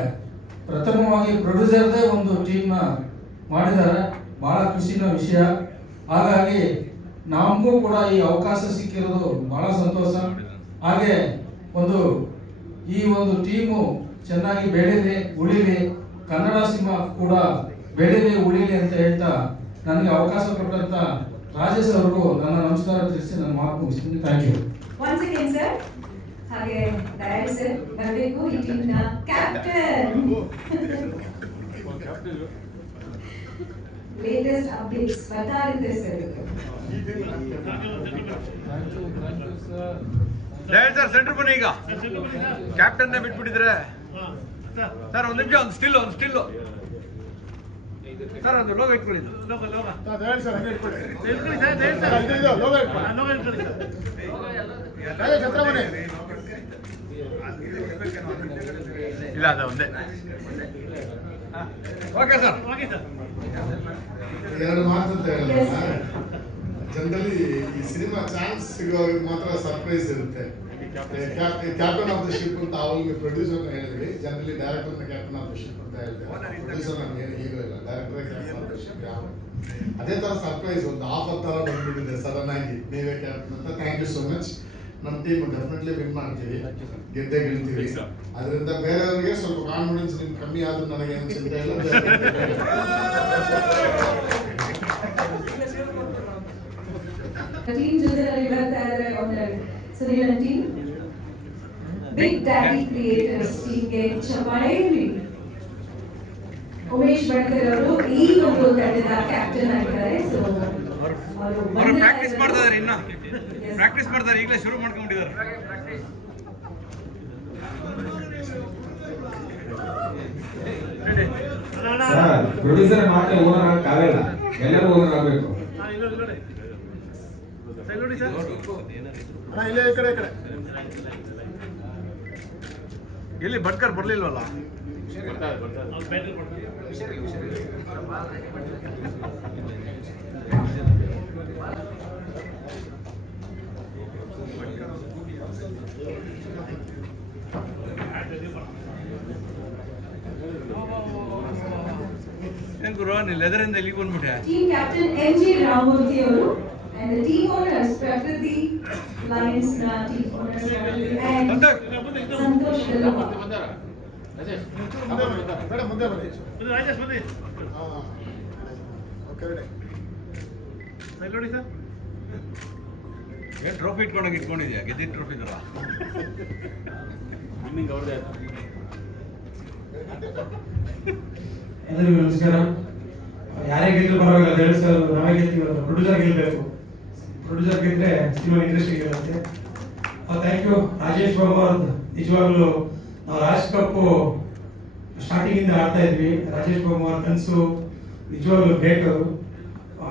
ಪ್ರಥಮವಾಗಿ ಪ್ರೊಡ್ಯೂಸರ್ದೇ ಒಂದು ಟೀಮ್ನ ಮಾಡಿದ್ದಾರೆ. ಬಹಳ ಖುಷಿನ ವಿಷಯ. ಹಾಗಾಗಿ ನಮಗೂ ಕೂಡ ಈ ಅವಕಾಶ ಸಿಕ್ಕಿರೋದು ಬಹಳ ಸಂತೋಷ. ಹಾಗೆ ಈ ಒಂದು ಟೀಮು ಚೆನ್ನಾಗಿ ಬೆಳೀಲಿ, ಉಳಿಲಿ, ಕನ್ನಡ ಸಿನಿಮಾ ಕೂಡ ಬೆಳೀಲಿ, ಉಳಿಲಿ ಅಂತ ಹೇಳ್ತಾ ನನಗೆ ಅವಕಾಶ ಕೊಟ್ಟಂತ ರಾಜೇಶ್ ಅವ್ರಿಗೂ ನನ್ನ ನಮಸ್ಕಾರ ತಿಳಿಸಿ ನನ್ನ ಮಾತು ಮುಗಿಸ್ತೀನಿ. Thank you. Once again sir. ಹಾಗೆ ದಯಾಳ್ ಸರ್ ಬರಬೇಕು, ಈ ಟೀಮ್ನ ಕ್ಯಾಪ್ಟನ್. ಲೇಟೆಸ್ಟ್ ಅಪ್ಡೇಟ್ಸ್ ಬರ್ತಾ ಇರುತ್ತೆ ಸರ್. ದಯಾಳ್ ಸರ್ ಸೆಂಟರ್ ಬನ್ನಿ. ಈಗ ಕ್ಯಾಪ್ಟನ್ ಬಿಟ್ಬಿಟ್ಟಿದ್ರೆ ಸರ್, ಒಂದು ನಿಮಿಷ, ಒಂದು ಸ್ಟಿಲ್ ಸರ್, ಒಂದು ಲೋಗೋ ಇಟ್ಕೊಳ್ಳಿ. ಇಲ್ಲ, ಅದು ಒಂದೇ. Okay sir. ಎರಡು ಮಾತಂತ ಹೇಳಿದ್ರೆ, ಜನರಲಿ ಈ ಸಿನಿಮಾ ಚಾನ್ಸ್ ಸಿಗೋರಿಗೆ ಮಾತ್ರ ಸರ್ಪ್ರೈಸ್ ಇರುತ್ತೆ. ಕ್ಯಾಪ್ಟನ್ ಆಫ್ ದ ಶಿಪ್ ಅಂತ ಅವ್ರಿಗೆ ಪ್ರೊಡ್ಯೂಸರ್ನ ಹೇಳಿದ್ವಿ. ಜನರಲಿ ಡೈರೆಕ್ಟರ್ನ ಕ್ಯಾಪ್ಟನ್ ಆಫ್ ದ ಶಿಪ್ ಅಂತ ಹೇಳ್ತೇವೆ. ಪ್ರೊಡ್ಯೂಸರ್ ನಮ್ಗೆ ಏನು ಹೀರೋ ಇಲ್ಲ, director captain of the ship. ಅದೇ ತರ ಸರ್ಪ್ರೈಸ್ ಒಂದು ಆಫರ್ ತರ ಬಂದ್ಬಿಟ್ಟಿದೆ ಸಡನ್ ಆಗಿ, ನೀವೇ ಕ್ಯಾಪ್ಟನ್ ಅಂತ. Thank you so much. ನಮ್ಮ ಟೀಮ್ ಡೆಫಿನೆಟ್ಲಿ ವಿನ್ ಮಾಡ್ತೀವಿ, ಗೆದ್ದೇ ಗೆಲ್ತೀವಿ. ಅದರಿಂದ ಬೇರೆಯವರಿಗೆ ಸ್ವಲ್ಪ ಕಾನ್ಫಿಡೆನ್ಸ್ ನಿಮ್ಗೆ ಕಮ್ಮಿ ಆದ್ರೂ ನನಗೇನು ಚಿಂತೆ ಇಲ್ಲ. ಟೀಮ್ ಜೊತೆಯಲ್ಲಿ ಬರ್ತಾ ಇದ್ದಾರೆ owner Sunil team. Big daddy creators ಟೀಮ್ಗೆ ಚಪ್ಪಾಳೆ ಇರಲಿ. ಉಮೇಶ್ ಬಡ್ಕರ್ ಅವರು ಈ ಒಂದು ತಂಡದ ಕ್ಯಾಪ್ಟನ್ ಆಗಿದ್ದಾರೆ. ಸೊ ಅವರು ಪ್ರಾಕ್ಟೀಸ್ ಮಾಡ್ತಾ ಇದ್ದಾರೆ, ಇನ್ನ ಪ್ರಾಕ್ಟೀಸ್ ಮಾಡ್ತಾರೆ, ಈಗಲೇ ಶುರು ಮಾಡ್ಕೊಂಡಿದ್ದಾರೆ. ಪ್ರೊಡ್ಯೂಸರ್ ಮಾತ್ರ ಓನರ್ ಆಗಕ್ಕಾಗಲ್ಲ, ಎಲ್ಲರೂ ಓನರ್ ಆಗಬೇಕು. ಎಲ್ಲಿ ಬಡ್ಕರ್ ಬರ್ಲಿಲ್ವಲ್ಲ? ಏನ್ ಗುರು, ನೀನ್ ಲೆದರಿಂದ ಇಲ್ಲಿಗೆ ಬಂದ್ಬಿಟ್ಟೆ. Team captain MG. ರಾಮಮೂರ್ತಿ ಅವರು and the team owners Prakriti Lions na team owners and Santosh Velama. ಏನ್ ಟ್ರೋಫಿ ಇಟ್ಕೊಂಡಾಗ ಇಟ್ಕೊಂಡಿದ್ಯಾ? ಗೆದ್ದಿದ್ದ ಟ್ರೋಫಿ ತರ. ಎಲ್ಲರಿಗೂ ನಮಸ್ಕಾರ. ಯಾರೇ ಗೆದ್ದು ಪರವಾಗಿಲ್ಲ, ಸರ್ ನಾವೇ ಗೆಲ್ತೀವಿ. ಪ್ರೊಡ್ಯೂಸರ್ ಗೆಲ್ಲಬೇಕು. ಪ್ರೊಡ್ಯೂಸರ್ ಗೆದ್ರೆ ಸಿನಿಮಾ ಇಂಡಸ್ಟ್ರಿ ಗೆಲ್ಲುತ್ತೆ. ಥ್ಯಾಂಕ್ ಯು ರಾಜೇಶ್ ಬಾಬು ಅವ್ರದ್ದು. ನಿಜವಾಗ್ಲೂ ನಾವು ರಾಜ್ ಕಪ್ ಸ್ಟಾರ್ಟಿಂಗ್ ಇಂದ ಆಡ್ತಾ ಇದ್ವಿ. ರಾಜೇಶ್ ಬಾಬು ಅವ್ರ ಕನಸು ನಿಜವಾಗ್ಲೂ ಗ್ರೇಟ್ ಅವರು.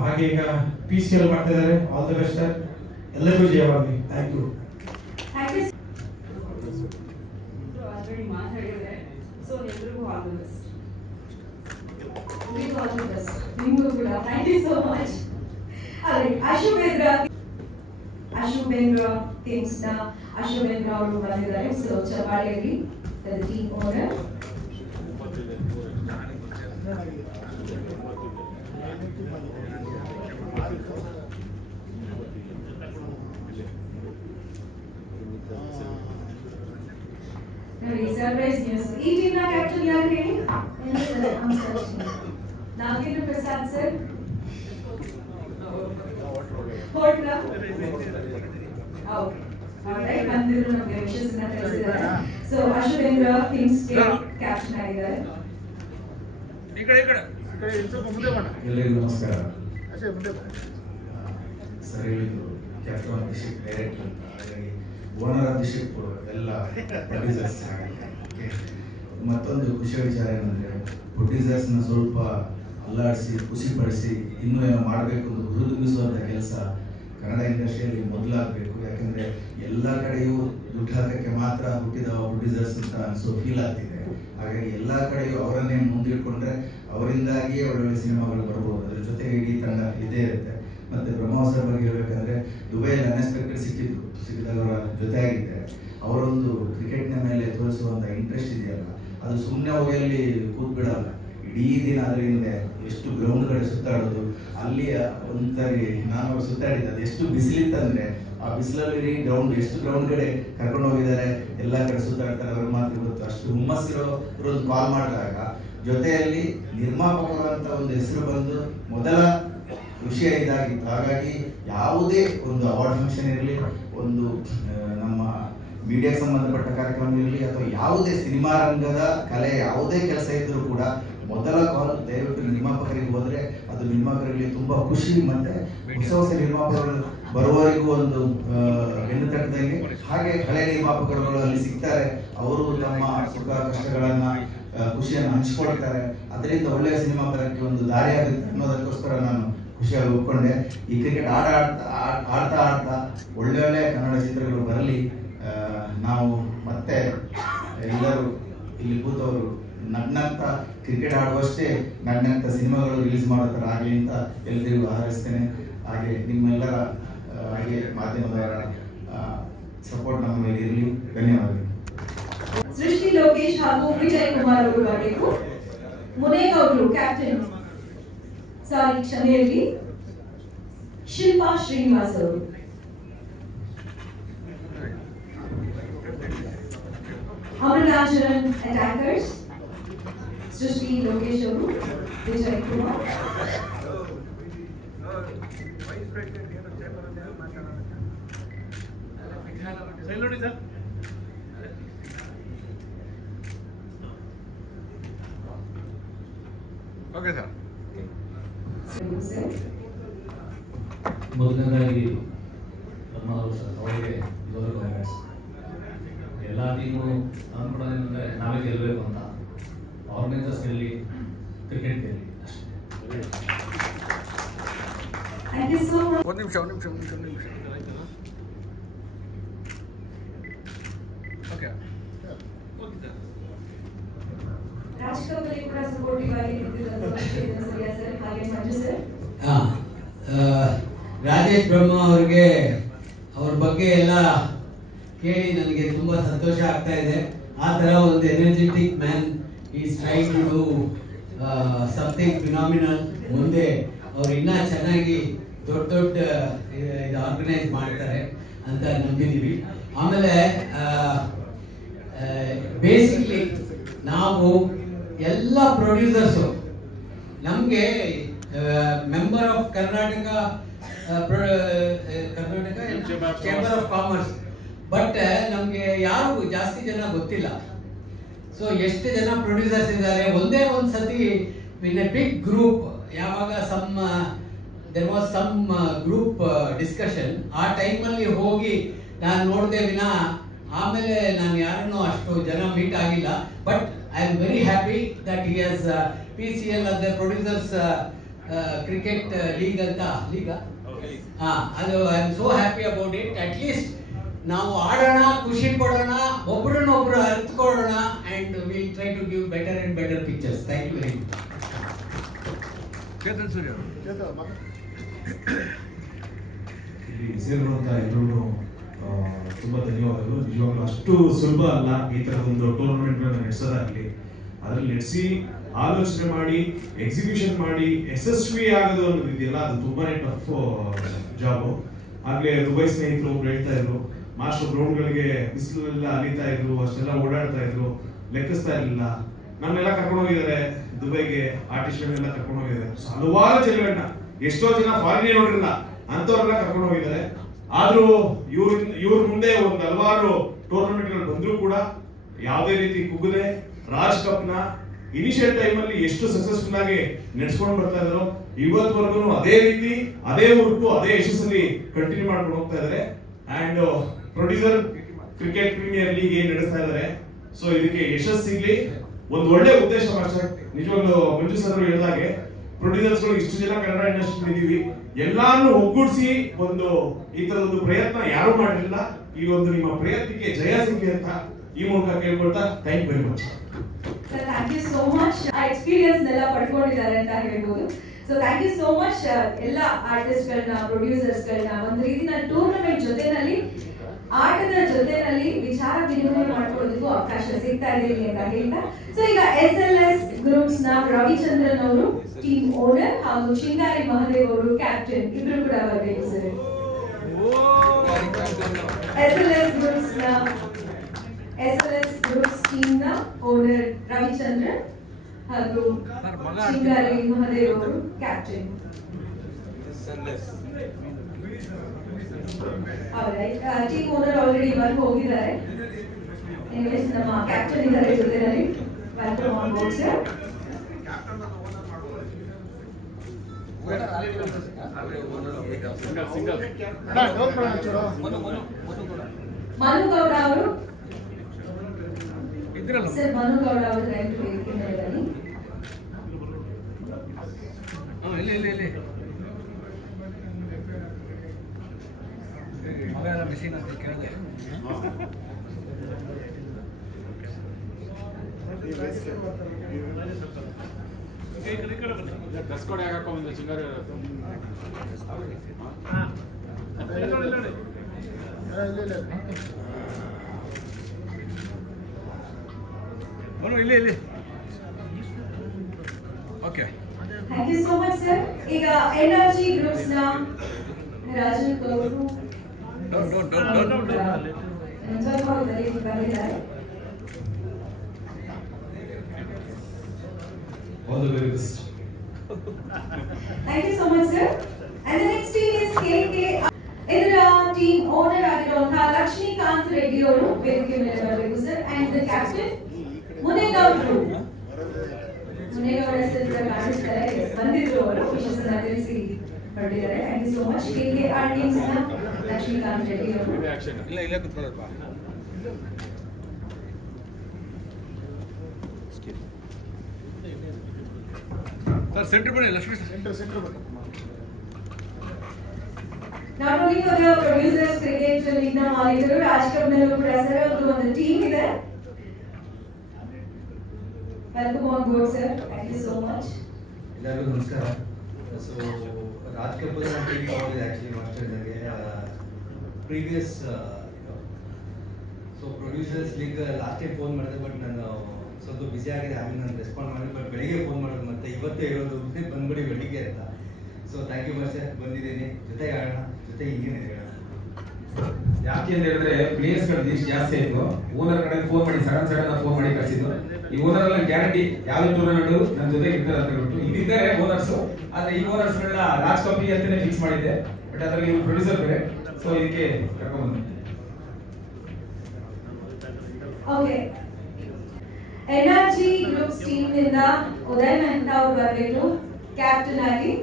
ಹಾಗೆ ಈಗ PCL ಮಾಡ್ತಾ ಇದ್ದಾರೆ. ಆಲ್ ದ ಬೆಸ್ಟ್ ಸರ್, ಎಲ್ಲರಿಗೂ ಜಯವಾಗಲಿ. Thank you. ಆಲ್ರೆಡಿ ಮಾತಾಡಿದ್ರೆ ಸೊ ಎಲ್ಲರಿಗೂ ಆಲ್ ದ ಬೆಸ್ಟ್. ನಿಮಗೂ ಕೂಡ ಥ್ಯಾಂಕ್ ಯು ಸೋ ಮಚ್. ಅಶೋಬೇಂದ್ರ ಟೀಮ್ಸ್ ನ ಅಶೋಬೇಂದ್ರ ಅವರು ಬಂದಿದ್ದಾರೆ. ಸೊ ಚಪಾಳಿಯಲ್ಲಿ ಟೀಮ್ ಓನರ್. ನೋಡಿ ಸರ್ಪ್ರೈಸ್ ನ್ಯೂಸ್. ಈ ಟೀಮ್ ನ ಕ್ಯಾಪ್ಟನ್ ಯಾರು ಹೇಳಿ? ನಾಗೇಂದ್ರ ಪ್ರಸಾದ್ ಸರ್. ಹೋಟ್ಲ ಓಕೆ ಆಲ್ರೈಟ್, ಬಂದಿದ್ರು ನಮಗೆ ವಿಶೇಷ ತಿಳಿಸಿದ್ದಾರೆ. ಸೊ ಅಶೋಬೇಂದ್ರ ಟೀಮ್ಸ್ ಕ್ಯಾಪ್ಟನ್ ಆಗಿದ್ದಾರೆ. ಎಲ್ಲರಿಗೂ ನಮಸ್ಕಾರ. ಸರ್ ಹೇಳಿದ್ರು captain of the ship director ಅಂತ, ಹಾಗಾಗಿ ಓನರ್ ಆಫ್ ದಿ ಶಿಪ್ ಎಲ್ಲ ಪ್ರೊಡ್ಯೂಸರ್ಸ್. ಮತ್ತೊಂದು ಖುಷಿಯ ವಿಚಾರ ಏನಂದರೆ ಪ್ರೊಡ್ಯೂಸರ್ಸ್ನ ಸ್ವಲ್ಪ ಅಲ್ಲಾಡಿಸಿ ಖುಷಿಪಡಿಸಿ ಇನ್ನೂ ಏನೋ ಮಾಡಬೇಕು ಅಂತ ಹುರಿದುಂಬಿಸುವಂಥ ಕೆಲಸ ಕನ್ನಡ ಇಂಡಸ್ಟ್ರಿಯಲ್ಲಿ ಮೊದಲಾಗಬೇಕು. ಯಾಕಂದರೆ ಎಲ್ಲ ಕಡೆಯೂ ದುಡ್ಡು ಹಾಕೋಕ್ಕೆ ಮಾತ್ರ ಹುಟ್ಟಿದ ಪ್ರೊಡ್ಯೂಸರ್ಸ್ ಅಂತ ಅನಿಸೋ ಫೀಲ್ ಆಗ್ತಿದೆ. ಹಾಗಾಗಿ ಎಲ್ಲ ಕಡೆಯೂ ಅವರನ್ನೇ ಮುಂದಿಟ್ಕೊಂಡ್ರೆ ಅವರಿಂದಾಗಿ ಒಳ್ಳೊಳ್ಳೆ ಸಿನಿಮಾಗಳು ಬರ್ಬೋದು. ಅದ್ರ ಜೊತೆಗೆ ಇಡೀ ತಂಡ ಇದೇ ಇರುತ್ತೆ. ಮತ್ತು ಬ್ರಹ್ಮ ಸರ್ ಬಗ್ಗೆ ಹೇಳಬೇಕಂದ್ರೆ ದುಬೈಯಲ್ಲಿ ಅನ್ಎಕ್ಸ್ಪೆಕ್ಟೆಡ್ ಸಿಕ್ಕಿದಾಗ ಅವರ ಜೊತೆಯಾಗಿದ್ದೆ. ಅವರೊಂದು ಕ್ರಿಕೆಟ್ನ ಮೇಲೆ ತೋರಿಸುವಂಥ ಇಂಟ್ರೆಸ್ಟ್ ಇದೆಯಲ್ಲ, ಅದು ಸುಮ್ಮನೆ ಹೋಗಿ ಅಲ್ಲಿ ಕೂತ್ಬಿಡಲ್ಲ. ಇಡೀ ದಿನ ಅದರಿಂದ ಎಷ್ಟು ಗ್ರೌಂಡ್ ಕಡೆ ಸುತ್ತಾಡೋದು. ಅಲ್ಲಿ ಒಂದ್ಸರಿ ನಾನು ಸುತ್ತಾಡಿದ್ದೆ, ಅದು ಎಷ್ಟು ಬಿಸಿಲಿತ್ತಂದರೆ ಆ ಬಿಸಿಲಲ್ಲಿ ಗ್ರೌಂಡ್ ಎಷ್ಟು ಗ್ರೌಂಡ್ ಕಡೆ ಕರ್ಕೊಂಡು ಹೋಗಿದ್ದಾರೆ, ಎಲ್ಲ ಕಡೆ ಸುತ್ತಾಡ್ತಾರೆ. ಅವ್ರಿಗೆ ಮಾತ್ರ ಗೊತ್ತು. ಅಷ್ಟು ಹುಮ್ಮಸ್ಸಿರೋ ಒಂದು ಕಾಲ್ ಮಾಡಿದಾಗ ಜೊತೆಯಲ್ಲಿ ನಿರ್ಮಾಪಕರು ಅಂತ ಒಂದು ಹೆಸರು ಬಂದು ಮೊದಲ ವಿಷಯ ಇದಾಗಿತ್ತು. ಹಾಗಾಗಿ ಯಾವುದೇ ಒಂದು ಅವಾರ್ಡ್ ಫಂಕ್ಷನ್ ಇರಲಿ, ಒಂದು ನಮ್ಮ ಮೀಡಿಯಾಗೆ ಸಂಬಂಧಪಟ್ಟ ಕಾರ್ಯಕ್ರಮ ಇರಲಿ, ಅಥವಾ ಯಾವುದೇ ಸಿನಿಮಾ ರಂಗದ ಕಲೆ ಯಾವುದೇ ಕೆಲಸ ಇದ್ದರೂ ಕೂಡ ಮೊದಲ ಕಾಲ್ ದಯವಿಟ್ಟು ನಿರ್ಮಾಪಕರಿಗೆ ಹೋದರೆ ಅದು ನಿರ್ಮಾಪಕರಿಗೆ ತುಂಬ ಖುಷಿ. ಮತ್ತು ಹೊಸ ನಿರ್ಮಾಪಕರು ಬರುವವರಿಗೂ ಒಂದು ಬೆನ್ನು ತಟ್ಟದಂಗೆ. ಹಾಗೆ ಹಳೆ ನಿರ್ಮಾಪಕರುಗಳು ಅಲ್ಲಿ ಸಿಗ್ತಾರೆ, ಅವರು ತಮ್ಮ ಸುಖ ಕಷ್ಟಗಳನ್ನು ಖುಷಿಯನ್ನು ಹಂಚಿಕೊಳ್ತಾರೆ. ಅದರಿಂದ ಒಳ್ಳೆಯ ಸಿನಿಮಾ ಬರೋಕ್ಕೆ ಒಂದು ದಾರಿ ಆಗುತ್ತೆ ಅನ್ನೋದಕ್ಕೋಸ್ಕರ ನಾನು ಖುಷಿಯಾಗಿ ಒಪ್ಕೊಂಡೆ. ಈ ಕ್ರಿಕೆಟ್ ಆಡ್ತಾ ಒಳ್ಳೆ ಕನ್ನಡ ಚಿತ್ರಗಳು ಬರಲಿ. ನಾವು ಮತ್ತೆ ಎಲ್ಲರೂ ಇಲ್ಲಿ ಕೂತವರು ನಗ್ನಂತ ಕ್ರಿಕೆಟ್ ಆಡುವಷ್ಟೇ ನಗ್ನಂತ ಸಿನಿಮಾಗಳು ರಿಲೀಸ್ ಮಾಡೋ ಥರ ಆಗಲಿ ಅಂತ ಎಲ್ಲರಿಗೂ ಹಾರೈಸ್ತೇನೆ. ಹಾಗೆ ನಿಮ್ಮೆಲ್ಲರ ಹಾಗೆ ಮಾಧ್ಯಮದವರ ಸಪೋರ್ಟ್ ನಮ್ಮ ಮೇಲೆ ಇರಲಿ. ಧನ್ಯವಾದಗಳು. ಸೃಷ್ಟಿ ಲೋಕೇಶ್ ಹಾಗೂ ವಿಜಯ್ ಕುಮಾರ್ ಅವರು ಬರಬೇಕು. ಮುನೇಗೌಡರು ಕ್ಯಾಪ್ಟನ್, ಸಾರಿ ಕ್ಷಮೆಯಲ್ಲಿ ಶಿಲ್ಪಾ ಶ್ರೀನಿವಾಸ್ ಅವರು. ಅಮೃತಾಚರಣ್ ಅಟ್ಯಾಕರ್ಸ್, ಸೃಷ್ಟಿ ಲೋಕೇಶ್ ಅವರು, ವಿಜಯ್ ಕುಮಾರ್. Okay sir. ಮೊದಲನೇದಾಗಿ ಅವರಿಗೆ ಇದುವರೆಗೂ ಎಲ್ಲ ಟೀಮು ಅಂದ್ಕೊಡೋದೇನಂದರೆ ನಾವೇ ಗೆಲ್ಲಬೇಕು ಅಂತ. ಆರ್ಗನೈಸರ್ಸ್ ಗೆಲ್ಲಿ, ಕ್ರಿಕೆಟ್ ಗೆಲ್ಲಿ ಅಷ್ಟೇ. ಒಂದು ನಿಮಿಷ ಓಕೆ ರಾಜೇಶ್ ಬ್ರಹ್ಮ ಅವ್ರಿಗೆ ಅವ್ರ ಬಗ್ಗೆ ಎಲ್ಲ ಕೇಳಿ ನನಗೆ ತುಂಬ ಸಂತೋಷ ಆಗ್ತಾ ಇದೆ. ಆ ಥರ ಒಂದು energetic man is trying to do something phenomenal. ಮುಂದೆ ಅವ್ರು ಇನ್ನೂ ಚೆನ್ನಾಗಿ ದೊಡ್ಡ ಇದು ಆರ್ಗನೈಸ್ ಮಾಡ್ತಾರೆ ಅಂತ ನಂಬಿದ್ದೀವಿ. ಆಮೇಲೆ ಬೇಸಿಕ್ಲಿ ನಾವು ಎಲ್ಲ ಪ್ರೊಡ್ಯೂಸರ್ಸು ನಮಗೆ member of Karnataka chamber of commerce, but ನಮಗೆ ಯಾರು ಜಾಸ್ತಿ ಜನ ಗೊತ್ತಿಲ್ಲ. ಸೊ ಎಷ್ಟು ಜನ ಪ್ರೊಡ್ಯೂಸರ್ಸ್ ಇದ್ದಾರೆ, ಒಂದೇ ಒಂದು ಸತಿ ಇನ್ ಎ ಬಿಗ್ ಗ್ರೂಪ್ ಯಾವಾಗ there was some group discussion, ಆ ಟೈಮಲ್ಲಿ ಹೋಗಿ ನಾನು ನೋಡಿದೆ ವಿನ ಆಮೇಲೆ ನಾನು ಯಾರನ್ನೂ ಅಷ್ಟು ಜನ ಮೀಟ್ ಆಗಿಲ್ಲ. But I am very happy that he has PCL ಅದ ಪ್ರೊಡ್ಯೂಸರ್ಸ್ ಕ್ರಿಕೆಟ್ ಲೀಗ್ ಅಂತ ಲೀಗಾ ಅದು I am so happy about it. At least ನಾವು ಆಡೋಣ, ಖುಷಿ ಪಡೋಣ, ಒಬ್ಬರನ್ನೊಬ್ರು ಅರಿತುಕೊಳ್ಳೋಣ and will try to give better and better pictures. Thank you very much. Chetan Surya ಇಲ್ಲಿ ಸೇರಿರುವಂಥ ಎಲ್ಲರೂ ತುಂಬ ಧನ್ಯವಾದಗಳು. ನಿಜವಾಗ್ಲೂ ಅಷ್ಟು ಸುಲಭ ಅಲ್ಲ ಈ ಥರದೊಂದು ಟೂರ್ನಮೆಂಟ್ಗಳನ್ನ ನಡೆಸೋದಾಗಲಿ, ಅದರಲ್ಲಿ ನಡೆಸಿ ಆಲೋಚನೆ ಮಾಡಿ ಎಕ್ಸಿಕ್ಯೂಷನ್ ಮಾಡಿ ಯಶಸ್ವಿ ಆಗೋದು ಅನ್ನೋದು ಇದೆಯಲ್ಲ, ಅದು ತುಂಬಾ ಟಫ್ ಜಾಬು. ಆಗಲೇ ದುಬೈ ಸ್ನೇಹಿತರು ಒಬ್ರು ಹೇಳ್ತಾ ಇದ್ರು, ಮಾಸ್ಟರ್ ಗ್ರೌಂಡ್ಗಳಿಗೆ ಬಿಸಿಲೆಲ್ಲ ಅಲಿತಾ ಇದ್ರು, ಅಷ್ಟೆಲ್ಲ ಓಡಾಡ್ತಾ ಇದ್ರು, ಲೆಕ್ಕಿಸ್ತಾ ಇರಲಿಲ್ಲ. ನಮ್ಮೆಲ್ಲ ಕರ್ಕೊಂಡು ಹೋಗಿದ್ದಾರೆ ದುಬೈಗೆ, ಆರ್ಟಿಸ್ಟ್ಗಳನ್ನೆಲ್ಲ ಕರ್ಕೊಂಡು ಹೋಗಿದ್ದಾರೆ. ಹಲವಾರು ಜನಗಳನ್ನ, ಎಷ್ಟೋ ಜನ ಫಾರಿನ್ ನೋಡಿರಲ್ಲ ಅಂತವ್ರೆಲ್ಲ ಕರ್ಕೊಂಡು ಹೋಗಿದ್ದಾರೆ. ಆದ್ರೂ ಇವ್ರ ಮುಂದೆ ಒಂದು ಹಲವಾರು ಟೂರ್ನಮೆಂಟ್ಗಳು ಬಂದ್ರು ಕೂಡ ಯಾವುದೇ ರೀತಿ ಕುಗ್ಗದೆ ರಾಜ್ ಕಪ್ ನ ಇನಿಷಿಯಲ್ ಟೈಮ್ ಅಲ್ಲಿ ಎಷ್ಟು ಸಕ್ಸಸ್ಫುಲ್ ಆಗಿ ನಡೆಸ್ಕೊಂಡು ಬರ್ತಾ ಇದ್ರು, ಇವತ್ತವರೆಗೂ ಅದೇ ರೀತಿ ಅದೇ ಹುರುಪು ಅದೇ ಯಶಸ್ಸಲ್ಲಿ ಕಂಟಿನ್ಯೂ ಮಾಡ್ಕೊಂಡು ಹೋಗ್ತಾ ಇದ್ದಾರೆ. And producer cricket premier league ಏನ್ ನಡೆಸ್ತಾ ಇದ್ದಾರೆ, ಸೊ ಇದಕ್ಕೆ ಯಶಸ್ಸು ಸಿಗ್ಲಿ, ಒಂದು ಒಳ್ಳೆ ಉದ್ದೇಶ ಮಾಸ್ಟರ್. ನಿಜವಾಗ್ಲೂ ಮಂಜು ಸರ್ ಹೇಳಿದಾಗೆ ಪ್ರೊಡ್ಯೂಸರ್ಸ್ಗಳು ಇಷ್ಟು ಜನ ಕನ್ನಡ ಇಂಡಸ್ಟ್ರಿ ಇದೀವಿ, ಎಲ್ಲಾನು ಒಗ್ಗೂಡಿಸಿ ಒಂದು ಈ ತರದೊಂದು ಪ್ರಯತ್ನ ಯಾರು ಮಾಡಿರಲಿಲ್ಲ. ಈ ಒಂದು ನಿಮ್ಮ ಪ್ರಯತ್ನಕ್ಕೆ ಜಯ ಸಿಗ್ಲಿ ಅಂತ ಈ ಮೂಲಕ ಕೇಳ್ಕೊಳ್ತಾ thank you very much. Sir thank you so much. ಆ ಎಕ್ಸ್ಪೀರಿಯನ್ಸ್ ನೆಲ್ಲ ಪಡ್ಕೊಂಡಿದ್ದಾರೆ ಅಂತ ಹೇಳ್ಬೋದು. So thank you so much ಎಲ್ಲ ಆರ್ಟಿಸ್ಟ್ಗಳನ್ನ, ಪ್ರೊಡ್ಯೂಸರ್ಸ್ಗಳನ್ನ ಒಂದು ರೀತಿನ ಟೂರ್ನಮೆಂಟ್ ಜೊತೆನಲ್ಲಿ, ಆಟದ ಜೊತೆನಲ್ಲಿ ವಿಚಾರ ವಿನಿಮಯ ಮಾಡ್ಕೊಳ್ಳೋದಕ್ಕೂ ಅವಕಾಶ ಸಿಗ್ತಾ ಇದೆ ಅಂತ ಹೇಳ್ತಾ, ಸೊ ಈಗ SLS ಗ್ರೂಪ್ಸ್ ನ ರವಿಚಂದ್ರನ್ ಅವರು ಟೀಮ್ ಓನರ್ ಹಾಗೂ ಶಿಂಗಾರಿ ಮಹದೇವ್ ಅವರು ಕ್ಯಾಪ್ಟನ್ ಇಬ್ರು ಕೂಡ ಬರಬೇಕು ಸರ್. SLS ಗ್ರೂಪ್ಸ್ ಟೀಮ್ ನ ಓನರ್ ರವಿಚಂದ್ರನ್ ಹಾಗೂ ಶಿಂಗಾರಿ ಮಹದೇವ್ ಅವರು ಕ್ಯಾಪ್ಟನ್. ಟೀಮ್ ಓನರ್ ಆಲ್ರೆಡಿ ಬಂದು ಹೋಗಿದ್ದಾರೆ. ಎನಿವೇಸ್ ನಮ್ಮ ಕ್ಯಾಪ್ಟನ್ ಇದ್ದಾರೆ ಜೊತೆನಲ್ಲಿ. Welcome on board sir. Manu Gowda ಅವರು ಸರ್, ಮನು ಗೌಡ ಅವರು ದಯವಿಟ್ಟು ವೇದಿಕೆ ಮೇಲೆ ಬನ್ನಿ. ಮಗ ಮಿಷಿನ್ ಅಂತ ಕೇಳಿದೆ. ಡ್ರೆಸ್ ಕೋಡ್ ಯಾಕೆ ಹಾಕೊಂಡ್ ಬಂದೆ ಚಿಂಗಾರಿ? ಇಲ್ಲಿ okay. Thank you so much sir. ಈಗ ಎನರ್ಜಿ ಗ್ರೂಪ್ಸ್ ನ ರಾಜನ್ ಗೌಡ್ರು ಬಂದಿದ್ದಾರೆ. All the very best. Thank you so much sir. And the next team is KK. ಇದರ ಟೀಮ್ ಓನರ್ ಆಗಿರುವಂತಹ ಲಕ್ಷ್ಮೀಕಾಂತ್ ರೆಡ್ಡಿ ಅವರು ವೇದಿಕೆ ಮೇಲೆ ಬರಬೇಕು ಸರ್. ಅಂಡ್ ದ ಕ್ಯಾಪ್ಟನ್ ಮುನೇಗೌಡರು. ಮುನೇಗೌಡ ಸರ್ ಕಾಣಿಸ್ತಾರೆ, ಬಂದಿದ್ರು ಅವರು, ವಿಶೇಷ ತಿಳಿಸಿ ಹೊರಟಿದ್ದಾರೆ. Thank you so much. KKR teams ನ ಲಕ್ಷ್ಮೀಕಾಂತ್ ರೆಡ್ಡಿ ಅವರು. ಇಲ್ಲ ಕೂತ್ಕೊಳ್ಳಪ್ಪ. ಸರ್ ಸೆಂಟರ್ ಬನ್ನಿ, ಲಕ್ಷ್ಮೀ ಸೆಂಟರ್ ಬನ್ನಿ. Not only for the producers, cricket league na monitor, Raj Cup nallu kuda sir avadu ಒಂದು team ಇದೆ. Welcome on board sir. Thank you so much. ಎಲ್ಲರಿಗೂ ನಮಸ್ಕಾರ. ಸೊ ರಾಜ್ ಕಪ್ ಟೀಮ್ ಆಗಿದೆ ಆಕ್ಚುಲಿ ಮಾಸ್ಟರ್ ನನಗೆ previous so producers league last time phone ಮಾಡಿದೆ, but ನಾನು ಸ್ವಲ್ಪ ಬಿಸಿ ಆಗಿದೆ, ಆಮೇಲೆ ನಾನು ರೆಸ್ಪಾಂಡ್ ಮಾಡಿದೆ. ಬಟ್ ಬೆಳಿಗ್ಗೆ ಫೋನ್ ಮಾಡಿದೆ, ಮತ್ತೆ ಇವತ್ತೇ ಹೇಳೋದು ಬಂದ್ಬಿಡಿ ಬೆಳಿಗ್ಗೆ ಅಂತ. ಸೊ ಥ್ಯಾಂಕ್ ಯು ಮಾಸ್ಟರ್, ಬಂದಿದ್ದೀನಿ, ಜೊತೆಗೆ ಆಡೋಣ, ಜೊತೆಗೆ ಹಿಂಗೇನೆ ಹೇಳೋಣ. ಯಾಕೆ ಅಂತ ಹೇಳಿದ್ರೆ ಪ್ಲೇಯರ್ಸ್ ಗಳು ಲಿಸ್ಟ್ ಜಾಸ್ತಿ ಆಯ್ತು. ಓನರ್ ಕಡೆ ಫೋನ್ ಮಾಡಿ ಸಡನ್ ಫೋನ್ ಮಾಡಿ ಕಳಿಸಿದ್ದು. ಈ ಓನರ್ ಎಲ್ಲ ಗ್ಯಾರಂಟಿ ಯಾವುದೇ ಟೂರ್ನಮೆಂಟ್ ನನ್ನ ಜೊತೆಗೆ ಇರ್ತಾರೆ ಅಂತ ಹೇಳ್ಬಿಟ್ಟು ಇಲ್ಲಿದ್ದಾರೆ ಓನರ್ಸ್. ಆದ್ರೆ ಈ ಓನರ್ಸ್ ಗಳನ್ನ ರಾಜ್ ಕಪ್ ಅಂತಾನೆ ಫಿಕ್ಸ್ ಮಾಡಿದ್ದೆ, ಬಟ್ ಅದರಲ್ಲಿ ಇವ್ರು ಪ್ರೊಡ್ಯೂಸರ್ ಬೇರೆ, ಸೊ ಇದಕ್ಕೆ ಕರ್ಕೊಂಡು ಬಂದೆ. ಓಕೆ, ಎನರ್ಜಿ ಗ್ರೂಪ್ಸ್ ಟೀಮ್ ನಿಂದ ಉದಯ್ ಮೆಹ್ತಾ ಅವರು ಬರಬೇಕು ಕ್ಯಾಪ್ಟನ್ ಆಗಿ.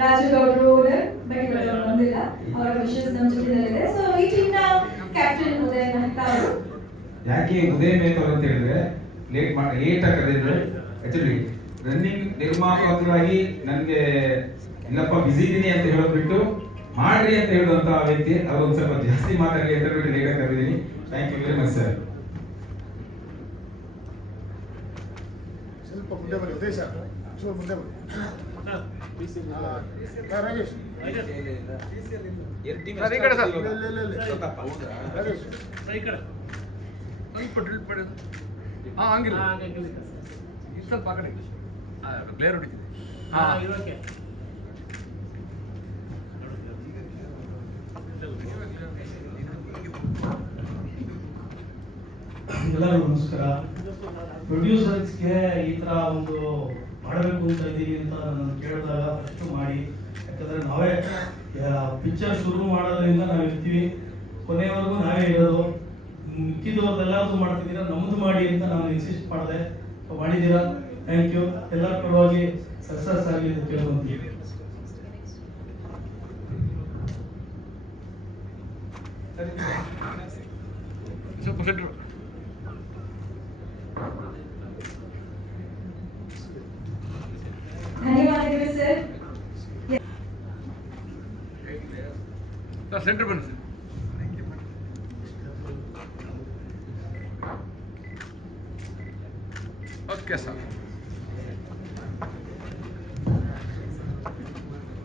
ರಾಜಗೌಡರು ಓನರ್, ಬಟ್ ಇವತ್ತು ಬಂದಿಲ್ಲ, ಅವರ ವಿಷಸ್ ನಮ್ಮ ಜೊತೆನಲ್ಲಿದೆ. ಸೊ ಈ ಟೀಮ್ ನ ಯಾಕೆ ಉದಯ ಮೇಥಡ್ ಅಂತ ಹೇಳಿದ್ರೆ ಲೇಟಾಗಿ ಕರೆದಿದ್ರೆ ಆಕ್ಚುಲಿ ರನ್ನಿಂಗ್ ನಿರ್ಮಾಪಕರಾಗಿ ನನಗೆ ಇಲ್ಲಪ್ಪ ಬಿಸಿ ಇದೀನಿ ಅಂತ ಹೇಳೋದು ಬಿಟ್ಟು ಮಾಡ್ರಿ ಅಂತ ಹೇಳುವಂತ ವ್ಯಕ್ತಿ. ಅವ್ರು ಒಂದು ಸ್ವಲ್ಪ ಜಾಸ್ತಿ ಮಾತಾಡಲಿ ಅಂತ ಬಿಟ್ಟು ಲೇಟಾಗಿ ಕರೆದಿದ್ದೀನಿ. Thank you very much sir. ಸ್ವಲ್ಪ ಮುಂದೆ ಬನ್ನಿ ಉದಯ್ ಸರ್, ಸ್ವಲ್ಪ ಮುಂದೆ ಬನ್ನಿ. ರಾಜೇಶ್ ಸರ್, ಈ ಕಡೆ ಸರ್. ರಾಜೇಶ್ ಈ ಕಡೆ ಸ್ವಲ್ಪ ಡ್ರಿಲ್ ಮಾಡಿ. ಹಾಂ, ಹಂಗಿಲ್ಲ ಇದು ಸ್ವಲ್ಪ ಆ ಕಡೆ ಗ್ಲೇರ್ ಹೊಡಿತಿದೆ. ಹಾಂ, ಎಲ್ಲರಿಗೂ ನಮಸ್ಕಾರ. ಪ್ರೊಡ್ಯೂಸರ್ಸ್ಗೆ ಈ ಥರ ಒಂದು ಮಾಡಬೇಕು ಅಂತ ಇದ್ದೀವಿ ಅಂತ ನಾನು ಕೇಳಿದಾಗ ಫಸ್ಟು ಮಾಡಿ, ಯಾಕಂದರೆ ನಾವೇ ಪಿಕ್ಚರ್ ಶುರು ಮಾಡೋದ್ರಿಂದ ನಾವು ಇರ್ತೀವಿ, ಕೊನೆಯವರೆಗೂ ನಾವೇ ಇರೋದು. ಮಿಕ್ಕಿದವ್ರದ್ದೆಲ್ಲರದ್ದು ಮಾಡ್ತಿದ್ದೀರಾ, ನಮ್ಮದು ಮಾಡಿ ಅಂತ ನಾನು ಇನ್ಸಿಸ್ಟ್ ಮಾಡಿದೆ, ಮಾಡಿದ್ದೀರಾ. Thank you. ಎಲ್ಲರ ಪರವಾಗಿ ಸಕ್ಸಸ್ ಆಗಲಿ ಅಂತ ಕೇಳ್ಕೊಂತೀವಿ. ಸ್ವಲ್ಪ ಸೆಂಟ್ರು. ಧನ್ಯವಾದಗಳು ಸರ್. ಸರ್, ಸೆಂಟ್ರ್ ಬನ್ನಿ ಸರ್. Okay sir.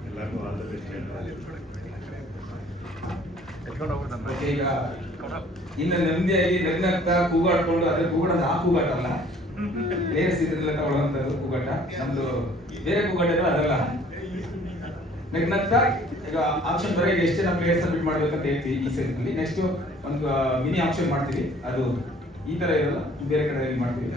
ಎಲ್ಲರಿಗೂ ಆಲ್ ದ ಬೆಸ್ಟ್. ಓಕೆ, ಈಗ ಇನ್ನು ನೆಮ್ಮದಿಯಾಗಿ ನಗ್ನಗ್ತಾ ಕೂಗಾಡ್ಕೊಂಡು, ಅದ್ರ ಕೂಗಾಡೋದು ಆ ಕೂಗಾಟಲ್ಲ, ಪ್ಲೇಯರ್ಸ್ ಇದನ್ನೆಲ್ಲ ತಗೊಳ್ಳುವಂಥದ್ದು ಕೂಗಾಟ. ನಮ್ದು ಬೇರೆ ಕೂಗಾಟ ಅದಲ್ಲ, ನಗ್ನಗ್ತಾ ಈಗ ಆಪ್ಷನ್ ಬರೆಗೆ ಎಷ್ಟು ಜನ ಪ್ಲೇಯರ್ಸ್ ಬಿಟ್ ಮಾಡ್ಬೇಕಂತ ಹೇಳ್ತೀವಿ ಈ ಸೈಡ್ನಲ್ಲಿ. ನೆಕ್ಸ್ಟ್ ಒಂದು ಮಿನಿ ಆಪ್ಷನ್ ಮಾಡ್ತೀವಿ, ಅದು ಈ ತರ ಇರಲ್ಲ, ಬೇರೆ ಕಡೆಯಲ್ಲಿ ಮಾಡ್ತೀವಿ.